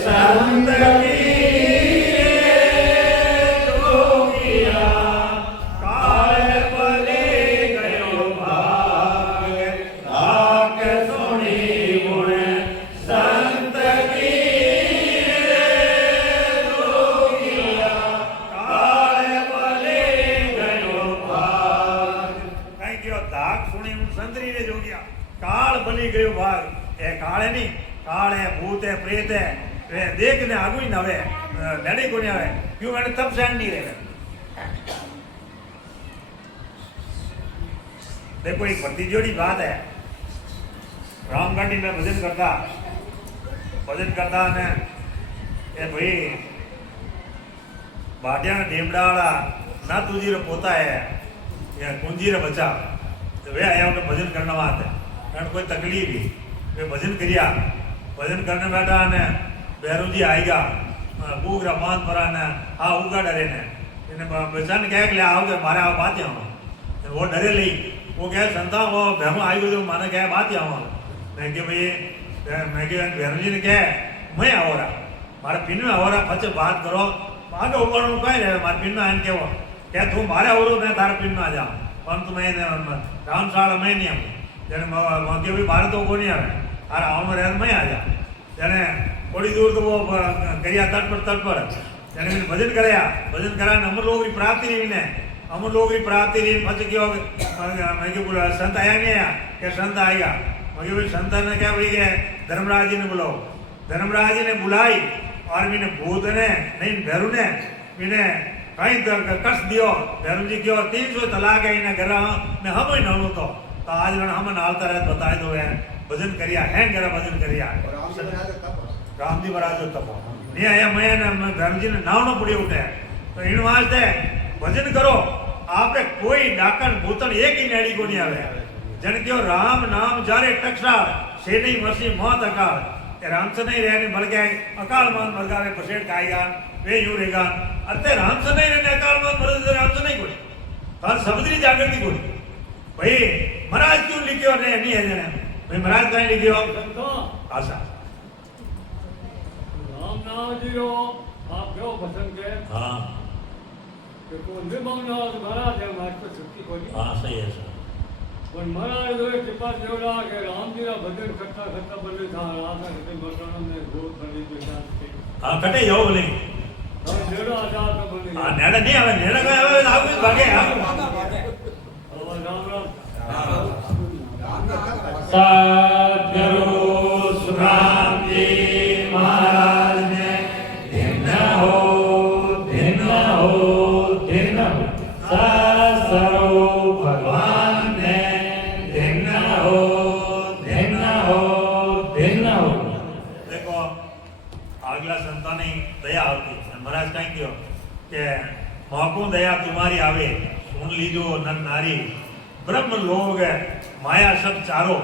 संत की काले नहीं काले भूत है प्रेत है वे देखने आगू ही नवे लड़े को नहीं आवे क्यों मैंने तब सहन नहीं रहे देखो एक भक्ति जोड़ी बात है रामगढ़ी में भजन करता ने ए भाई भाटिया ढेमड़ा वाला ना तुझी रे पोता है या कुंजी रे बच्चा तो वे आया उन्हें भजन करना बात है कारण कोई तकलीफ ही वे भजन करिया भजन करने बैठा ने बैरू जी आएगा बूगरा मान परा ने हाँ उगा डरे ने इन्हें बचन कह ले आओगे मारे आओ बात यहाँ वो डरे ली वो कह संता वो भैरू आई गई तो माने कह बात यहाँ मैं कि भाई मैं कि भैरू जी ने कह मैं आओ रहा मारे पिन में आओ रहा पचे बात करो आगे उगड़ कहीं रहे मारे पिन में आने के वो क्या तू मारे हो मैं थारे पिन में आ जाऊँ परंतु मैं रामशाला मैं नहीं आऊँ जने वहाँ के भी बाहर तो को नहीं आवे अरे आओ रह मैं आ जा जने थोड़ी दूर तो वो करिया तट पर जने भजन कराया भजन करा अमर लोग की प्राप्ति नहीं ने अमर लोग की प्राप्ति नहीं पच क्यों मैं क्यों बोला संत आया नहीं आया क्या संत आएगा मैं भाई संत ने क्या भाई के धर्मराज जी ने बुलाओ धर्मराज जी ने बुलाई और मैंने भूत ने नहीं भैरू ने मैंने कहीं कष्ट दियो भैरू जी क्यों 300 तलाक है इन्हें घर में हम ही नणु तो आज हम नालता रहे बताए दो है भजन करिया है करा भजन करिया રામજી મહારાજ તપો ને અહીંયા મેં ધર્મજીને નાવનો પડી ઉઠે તો એનું વાસ્તે ભજન કરો આપણે કોઈ ડાકણ ભૂતણ એક નેડી કોની આવે જણ કયો રામ નામ જારે ટકસાળ સેની મસી મોત અકાળ એ રામચંદ્ર નહીં રહે બલકે અકાળ માં મરગાવે પસેડ ખાઈગા વે યુ રેગા અત્યારે રામચંદ્ર નહીં રહે અકાળ માં મરદ રામચંદ્ર નહીં કોની તાર સમુદ્રી જાગૃતિ કોની ભાઈ મહારાજ ક્यों लिखियो ने नहीं है जने भाई महाराज कहीं लिखियो आशा राम नाम जियो आप क्यों पसंद के हाँ कि को निर्मंगना महाराज है मार को छुट्टी कोनी हाँ सही है सर पण महाराज जो कृपा देवला के राम जी ना भजन करता करता बोले था आशा के बरसाना में बहुत बड़ी बेटा हाँ कटे जाओ बोले और जेड़ा आजा तो बोले हाँ नेड़ा नहीं आवे नेड़ा का आवे तो आवे भागे और राम राम सद्गुरु सुराम जी महाराज ने दिन हो सरो भगवान ने दिन हो देखो આગલા સંતાની દયા આવતી મહારાજ કઈ કહ્યો કે મોકો દયા तुम्हारी आवे सुन लीजो नर नारी ब्रह्म लोग माया सब चारो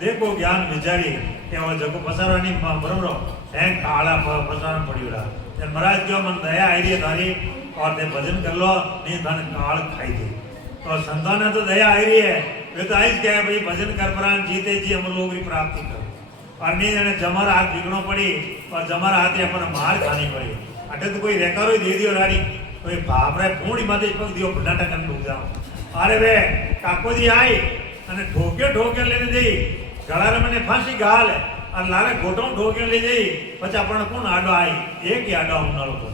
देखो ज्ञान विचारी के वो जगो पसारानी बरोबर है काला पसारा पड़ी रहा जब महाराज क्यों मन दया आई रही थारी और ते भजन कर लो नहीं धन काल खाई थी तो संतान तो दया आई रही है वे तो आई क्या भाई भजन कर प्राण जीते जी हम लोग की प्राप्ति करो और नहीं जाने जमर हाथ बिगड़ो पड़ी और जमर हाथ अपन मार खानी पड़ी अटे तो कोई रेकारो दे दियो रानी तो बाप रे पूरी माते पग दियो बड़ा टकन डूब जाओ अरे वे काकोजी आई અને ઠોકે ઠોકે લઈને જઈ ગળારે મને ફાંસી ગાલ અને લારે ઘોટો ઠોકે લઈ જઈ પછી આપણને કોણ આડો આવી એક આડો ઉનાળો તો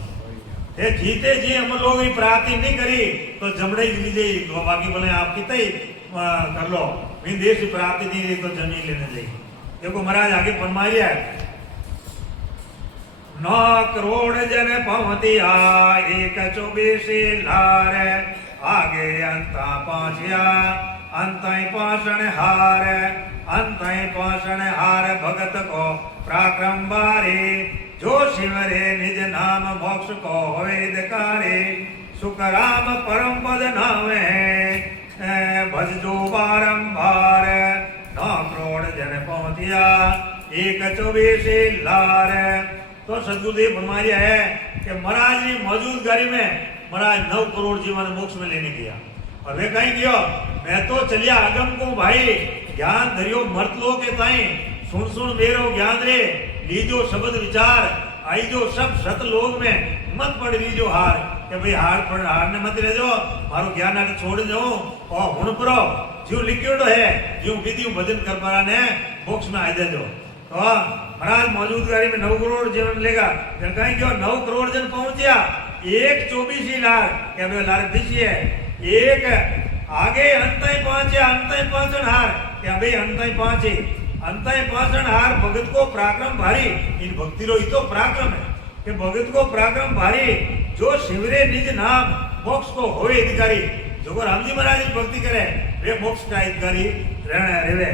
એ જીતે जी हम लोग की प्राप्ति नहीं करी तो जमड़े ली जाई बाकी बोले आप कितने कर लो इन देश की प्राप्ति नहीं रही तो जमीन लेने जाई देखो महाराज आगे फरमाया 9 करोड़ जन पहुंतिया 124 लार आगे अंता पहुंचिया अंतय पाषण हार भगत को पराक्रम बारे जो शिवरे निज नाम मोक्ष को होए दकारे सुख राम परम पद नामे भजो बारंबार 9 करोड़ जन पहुंचिया 124 लार तो सदगुरुदेव फरमाया है कि महाराज की मौजूदगारी में महाराज 9 करोड़ जीवन मोक्ष में लेने गया और वे कहीं गयो मैं तो चलिया आगम को भाई ज्ञान धरियो मर्त लो के ताई सुन मेरो ज्ञान रे लीजो शब्द विचार आई जो सब सत लोग में मत पड़ लीजो हार के भाई हार ने मत रह जाओ मारो ज्ञान आगे छोड़ जाओ और हुण परो जो लिखियोड़ो है जो विधि भजन कर परा ने मोक्ष में आ जाओ तो महाराज मौजूदगारी में 9 करोड़ जीवन लेगा कहीं गयो 9 करोड़ जन पहुंचिया 124 लाख के भाई लार दिशी है एक आगे अंतय पांचन हार क्या भाई अंतय पांचन हार भगत को पराक्रम भारी इन भक्ति रो तो पराक्रम है कि भगत को पराक्रम भारी जो शिवरे निज नाम मोक्ष को होए अधिकारी जो रामजी महाराज की भक्ति करे वे मोक्ष का अधिकारी रहना रेवे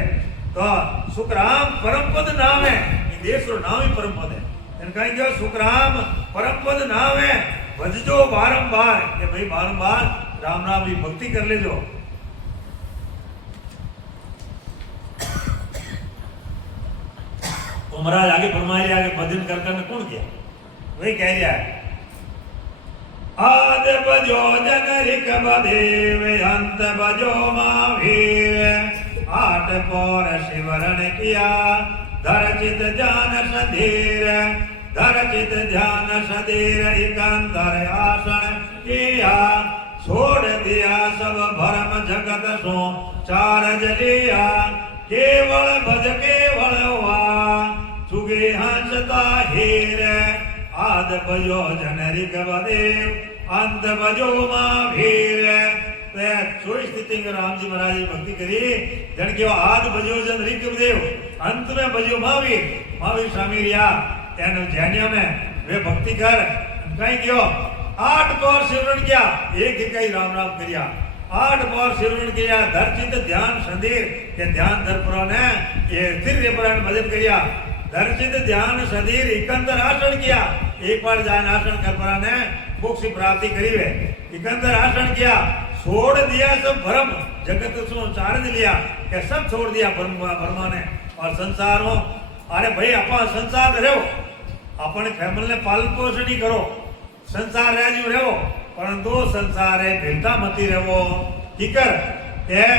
तो सुखराम परम पद नाम है देश रो नाम ही परम पद है कहीं गयो सुखराम परम पद नाम है भजजो बारंबार के भाई बारंबार राम राम की भक्ति कर ले जो तो महाराज आगे फरमाया आगे भजन कर करने कौन किया वही कह रहा है आद बजो जनरिक बदेव अंत बजो महावीर 8 पौर शिवरण किया धरचित ध्यान सधीर एकांतर आसन किया छोड़ दिया सब भरम जगत सो चारज लिया केवल भज केवल हुआ चुगे हंसता हीर आद बजो जनरिक बदेव अंत बजो महावीर चोई स्थिति में राम जी महाराज भक्ति करी जन के आद बजो जनरिक बदेव अंत में बजो महावीर स्वामी रिया तेन जैनियों में वे भक्ति कर कहीं गयो 8 पौर सिमरन किया एक ही कई राम राम करिया 8 पौर सिमरन किया धरचित ध्यान संधीर के ध्यान धर पुराण है ये फिर रे पुराण भजन करिया दर्शित ध्यान सधीर इकंदर आसन किया। एक बार जान आसन कर परा ने मोक्ष की प्राप्ति करी है। इकंदर आसन किया, छोड़ दिया सब भ्रम, जगत सो चार्ज लिया कि सब छोड़ दिया भ्रमा ने और संसार हो। अरे भाई अपा संसार में रहो, अपने फैमिली ने पालन पोषण ही करो, संसार राजू रहो, परंतु संसार है भेलता मती रहो। ठीक है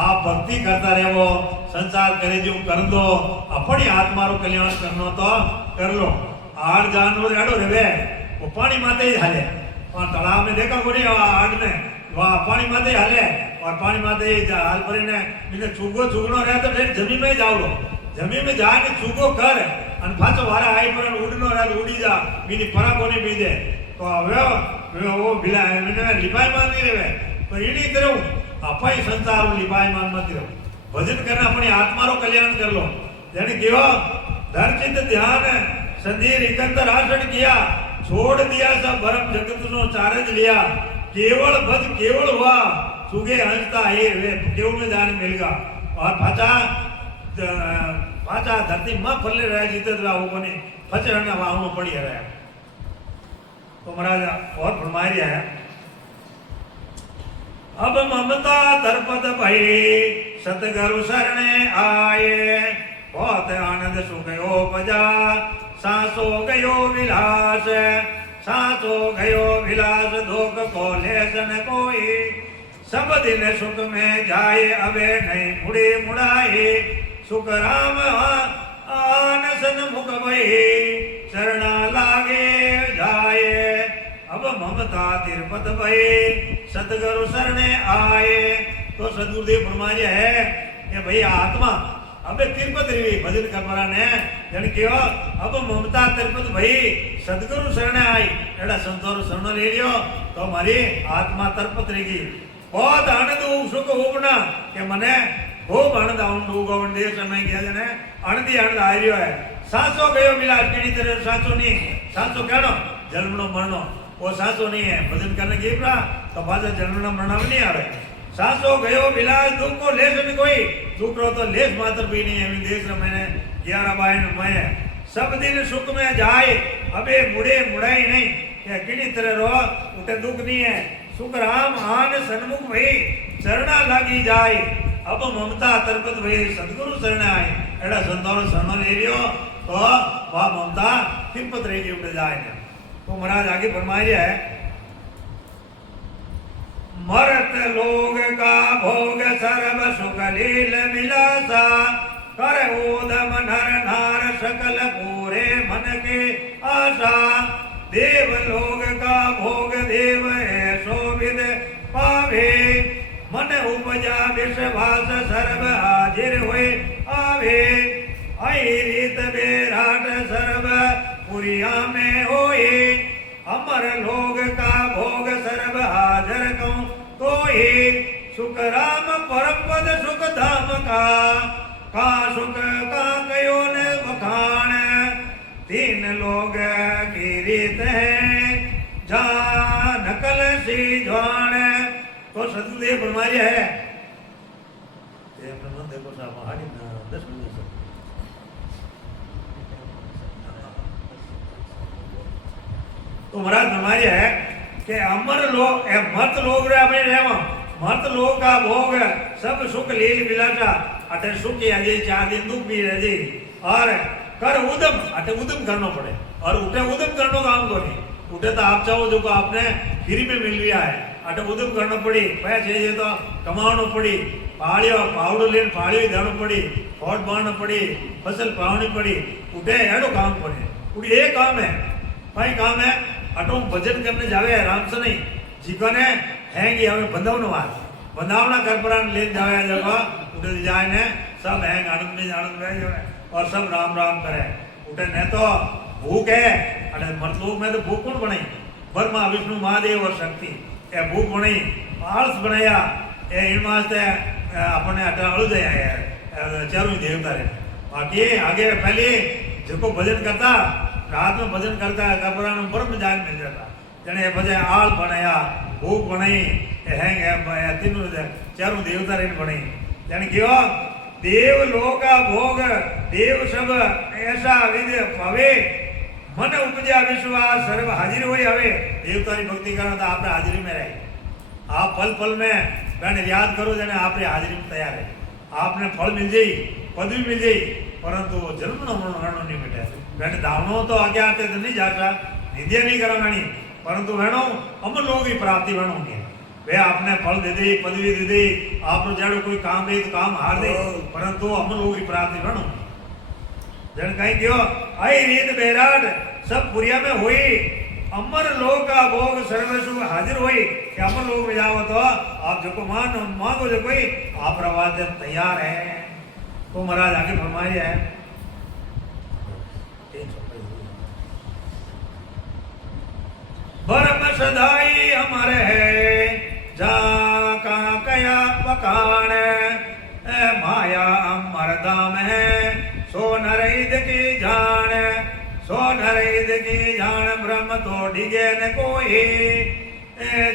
आप भक्ति करता रहो, संसार करे जो कर दो, अपनी आत्मा रो कल्याण करनो तो कर लो। आड़ जानवर आड़ो रहे वो पानी माते ही हाले, और तालाब में देखा कोनी आड़ ने वहाँ पानी माते ही हाले और पानी माते ही हाल परी ने बिना चूगो चूगनो रहे तो फिर जमीन में जाओ, जमीन में जाके चूगो कर અને પાછો વારા આઈ પર ઉડનો રાત ઉડી જા બીની પરા કોને બીજે તો હવે ઓ ભીલા એને લિપાયમાન નહીં રહે તો એની તરફ અપાઈ સંસાર લિપાયમાન મત રહો। ભજન કરना अपनी आत्मा रो कल्याण कर लो। यानी केवा दर्शित ध्यान संधीर इकंदर आसन किया, छोड़ दिया सब भरम जगत नो चारज लिया। केवल भज केवल हुआ सुगे हंसता हे वे केवल में जान मिलगा और पाचा धरती में फले रहे जीते वो बने फचरना वाहू पड़ी रहे। तो महाराज और फरमाई है अब ममता दर्पद भई सतगुरु शरणे आए, बहुत आनंद सुख उपजा सांसो गयो विलास, सांसो गयो विलास दुख को लेसन कोई, सब दिन सुख में जाए अबे नहीं मुड़े मुड़ाए। सुख राम आनसन मुख भई शरणा लागे जाए, अब ममता तिरपत भई सतगुरु शरणे आए। तो सदगुरुदेव फरमाया है कि भाई आत्मा अबे तिरपत रही भजन करवाना ने जन क्यों अब ममता तिरपत भई सदगुरु शरणे आई एड़ा संतोर शरण ले लियो तो हमारी आत्मा तिरपत रहेगी। बहुत आनंद सुख उपना के मने खूब आनंद उगवण देश में गया जने आनंदी आनंद आ रही है। सांसो गयो मिला केनी तरह सांसो नहीं, सांसो कहनो जन्मनो मरनो वो सांसो नहीं है। भजन करने की प्रा तो बाजा जन्मनो मरना भी नहीं आ रहे। सांसो गयो विलास दुख को लेस में कोई दुख रो तो लेस मात्र भी नहीं है। देश में मैंने 11 बाइन मैं सब दिन सुख में जाए अबे मुड़े मुड़ाई नहीं क्या किनी तरह रो उठे दुख नहीं है। सुख राम आन सन्मुख भई चरणा लागी जाए, अब ममता तरपत भई सदगुरु शरण आए। एड़ा संतोर शरण ले लियो तो वह ममता तिरपत रहेगी उठ जाए। तो महाराज आगे फरमाया है मरत लोग का भोग सर्व सुख लील विलासा, कर ओदम नर नार सकल पूरे मन के आशा। देव लोग का भोग देव ऐसो विद पावे, मन उपजा विश्वास सर्व हाजिर हुए आवे। आई रीत बेराट सर्व पुरिया में होए, अमर लोग का भोग सर्व हाजर कहूं तो ही। सुख राम परम पद सुख धाम का सुख का कयो ने बखान। तीन लोग की रीत है जा नकल सी ज्वान। तो सतगुरुदेव फरमाया है देखो साहब 10 मिनट तो महाराज फरमाया है कि अमर लोग मर्त लोग मर्त लोग का भोग सब सुख लील विलासा अटे सुख अजय 4 दिन दुख भी रहे और कर उदम अटे उदम करना पड़े और उठे उदम करना काम को नहीं उठे तो आप चाहो जो को आपने फ्री में मिल गया है अटे उदम करना पड़ी पैसे ये तो कमाना पड़ी पाड़ियो पावड़ो लेन पाड़ियो देना पड़ी फोट बांधना पड़ी फसल पावनी पड़ी उठे एडो काम पड़े उठी एक काम है भाई काम है अटो भजन करने जावे आराम से नहीं जीकोने हैंगी हमें बंधावनो वात बंधावना करपरान लेन जावे जगह उठे जाए ने सब हैंग आनंद में जावे और सब राम राम करे उठे ने तो भूख है अरे मर्तलोक में तो भूख कौन बनाई ब्रह्मा विष्णु महादेव और शक्ति ए भूख बनाई आलस बनाया ए इन वास्ते अपने अटा अळु जाया चारों देवता रे बाकी आगे पहले जिसको भजन करता रात में भजन करता है कपड़ा में ब्रह्म जान मिल जाता जने बजे आल बनाया भूख बनाई हैंग है तीनों चारों देवता रे बनाई यानी क्यों देवलोका भोग देव सब ऐसा विध हवे मन उपजा विश्वास सर्व हाजिर होई हवे देवता की भक्ति करो तो आप हाजिरी में रहे आप पल पल में मैंने याद करो जने आपने हाजिरी में तैयार है आपने फल मिल जाई पदवी मिल जाई परंतु जन्म नो मरण नहीं मिटे मैंने दावनो तो आगे आते तो नहीं जाता निध्या नहीं करवानी परंतु वेणो अमर लोग की प्राप्ति वेणो होगी वे आपने फल दे दी पदवी दे दी आपने जड़ कोई काम दे तो काम हार दे परंतु अमर लोग की प्राप्ति वेणो जन कहीं क्यों आई रीत बेराट सब पुरिया में हुई अमर लोग का भोग सर्वस्व हाजिर हुई कि अमर लोग में जाओ तो आप जो को मांगो जो कोई आप रवाज तैयार है तो महाराज आगे फरमाई है बरम सदाई अमर है जा का कया पकान माया अमर दाम है सो नरईद की जान सो नरईद की जान ब्रह्म तो डिगे न कोई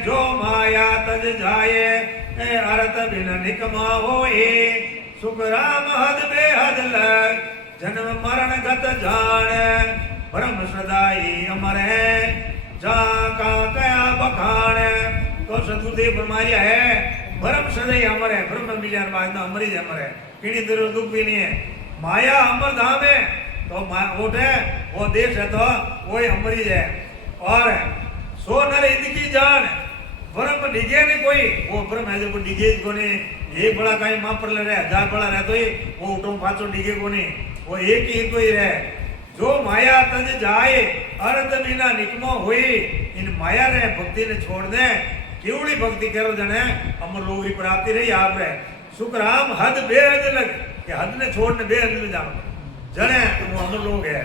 जो माया तज जाए अरत बिन निकमा होए सुख राम हद बेहद लग जन्म मरण गत जान ब्रह्म सदाई अमर है जा का कया बखान तो सदगुरुदेव फरमाया है ब्रह्म सदाई अमर है ब्रह्म मिलन बाद में अमर ही अमर है किणी तेरे दुख भी नहीं है माया अमर धाम है तो वो है वो देश है तो वो अमर ही है और सो नर इनकी जान ब्रह्म डिगे नहीं कोई वो ब्रह्म है जो डिगे को नहीं एक बड़ा कहीं मां पर ले रहे हजार बड़ा रहे तो ही वो उठो पाचो डिगे को नहीं वो एक ही कोई रहे जो माया तज जाए अर्थ बिना निकमो हुई इन माया रे भक्ति ने छोड़ दे केवड़ी भक्ति करो जने अमर लोग की प्राप्ति रही आप रे सुख राम हद बेहद लग कि हद ने छोड़ने बेहद में जानो जने तुम अमर लोग है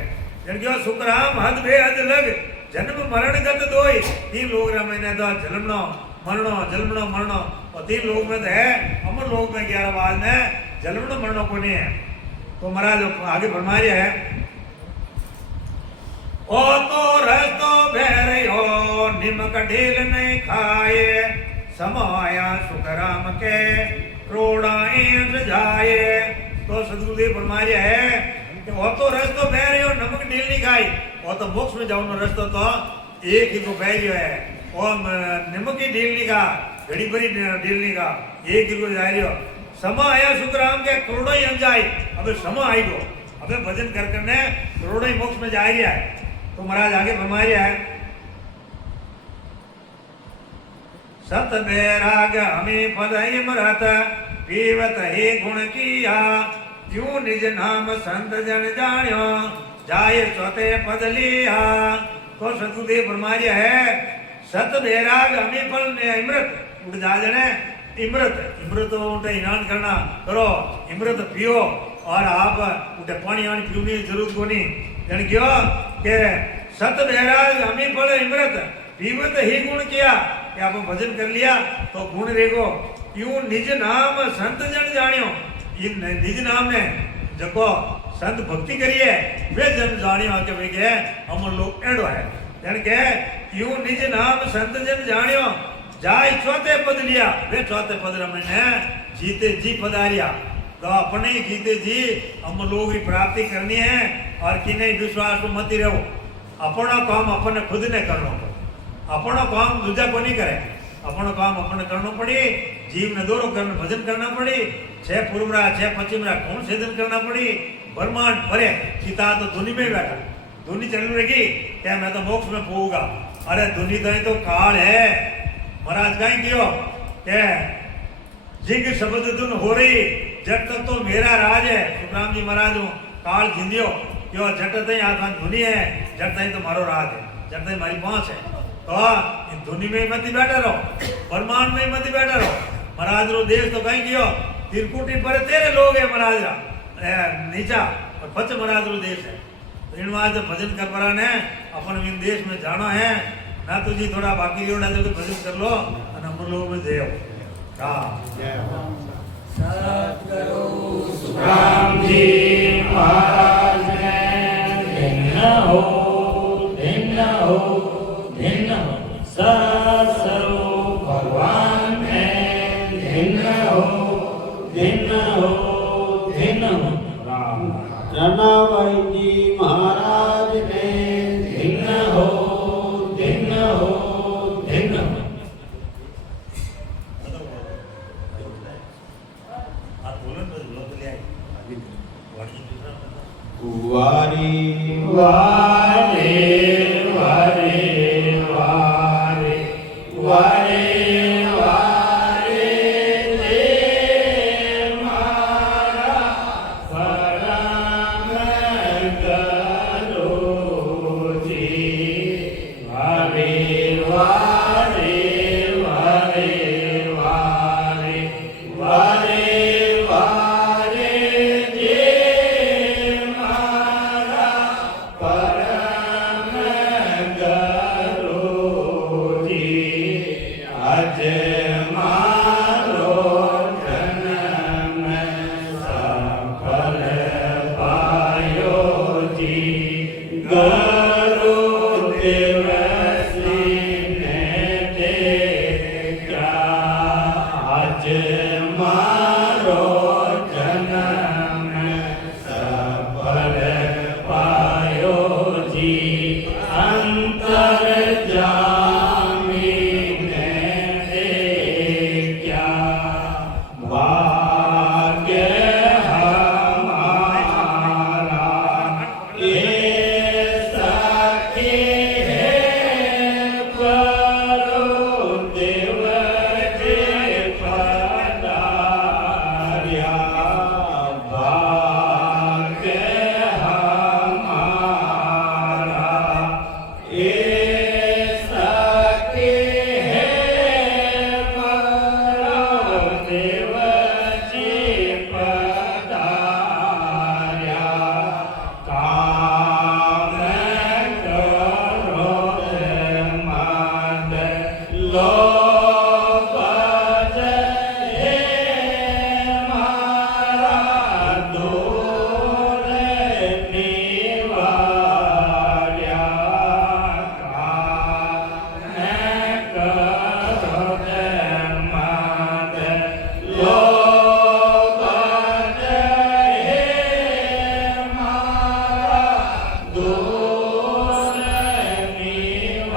जन क्यों सुख राम हद बेहद लग जन्म मरण गत दोई तीन लोग रे मैंने तो जन्मनो मरणो और तीन लोग में तो है अमर लोग में 11 बार में जन्मनो मरणो को नहीं है तो महाराज आगे फरमा रहे है ओ तो रस्तो भैरयो निमक ढील नहीं खाए समाया सुख राम के क्रोड़ाए जाए तो सदगुरुदेव फरमा रहे है कि वो तो रस्तो भैरयो नमक ढील नहीं खाई वो तो मोक्ष में जाऊनो रस्तो तो एक ही को भैरयो है और नमक की ढील नहीं खा घड़ी भरी ढील नहीं खा एक ही को जा रही हो समा आया सुख राम के करोड़ों ही जाए अबे समा आई गो अबे भजन कर करने करोड़ों ही मोक्ष में जा रहा है तो महाराज आगे फरमा रहा है सत बैराग हमें पद मरत पीवत हे गुण किया क्यों निज नाम संत जन जान्यो जाय चौथे पद लिया तो सतगुरुदेव फरमा रहा है सत बैराग हमें फल ने अमृत उठ जा जने इमृत उठे स्नान करना करो इमृत पियो और आप उठे पानी आनी पीने की जरूरत को नहीं जन क्यों के सत बैराग हमें फल इमृत पीवत ही गुण किया कि आप भजन कर लिया तो गुण रेगो यूं निज नाम संत जन जानियो इन निज नाम ने जको संत भक्ति करिए वे जन जानियो के वे के अमर लोग एडो है जन के यूं निज नाम संत जन जानियो जाय चौथे पद लिया वे चौथे पद रमने जीते जी पधारिया तो अपने ही जीते जी हम लोग की प्राप्ति करनी है और किने विश्वास मत रहो अपना काम अपने खुद ने करना अपना काम दूजा को नहीं करे अपना काम अपने करना पड़ी जीव ने दोरो करना भजन करना पड़ी 6 पूर्वरा 6 पश्चिमरा कौन सेदन करना पड़ी ब्रह्मांड भरे सीता तो धुनी में बैठा धुनी चलू रहेगी क्या मैं तो मोक्ष में पोऊंगा अरे धुनी तो काल है महाराज कहीं क्यों क्या जिग शब्द धुन हो रही जट तक तो मेरा राज है सुखराम जी महाराज हूँ काल जिंदियो क्यों जट तई आत्मा धुनी है जट तई तो मारो राज है जट तई मारी पहुंच है तो इन धुनी में मत बैठा रहो ब्रह्मांड में मत बैठा रहो महाराज रो देश तो कहीं क्यों तिरकुटी पर तेरे लोग है महाराज रा नीचा और पच महाराज रो देश है तो इन वाज भजन कर परा ने अपन इन देश में जाना है ना तो जी थोड़ा बाकी जोड़ा जो भजन कर लो और हम लोग में देव सतगुरु सुखराम जी महाराज ने भिन्न हो सरो भगवान ने भिन्न हो રણાભાઈજી મહારાજને ધન્ય હો ધન્ય હો ધન્ય હો. આ બોલો ને બોલો તો લે આવી વાણી દીકરા વારી વારે વારે વારે વારે વારે તે મારા પરમ કરોજી. વારે વારે વારે વારે વારે વારે જે મારા પરમ કરોજી. આજે મારો જન્મ સફળ પાયોજી. ગુરુદેવ શ્રીને ટેક્યા. આજે મારો જન્મ સફળ પાયોજી. અંતરજામીને ટેક્યા. ભાગ્ય હમારા એ સખી હે ગુરુદેવ જે પધાર્યા. ભાગ્ય હમારા એ સખી હે ગુરુદેવ જે પધાર્યા. કામ ક્રોધ મદ લોભ જય હે મારા દૂર નિવાર્યા. કામ ક્રોધ મદ લોભ જય હે મારા દૂર નિવાર્યા.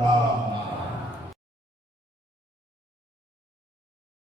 રામ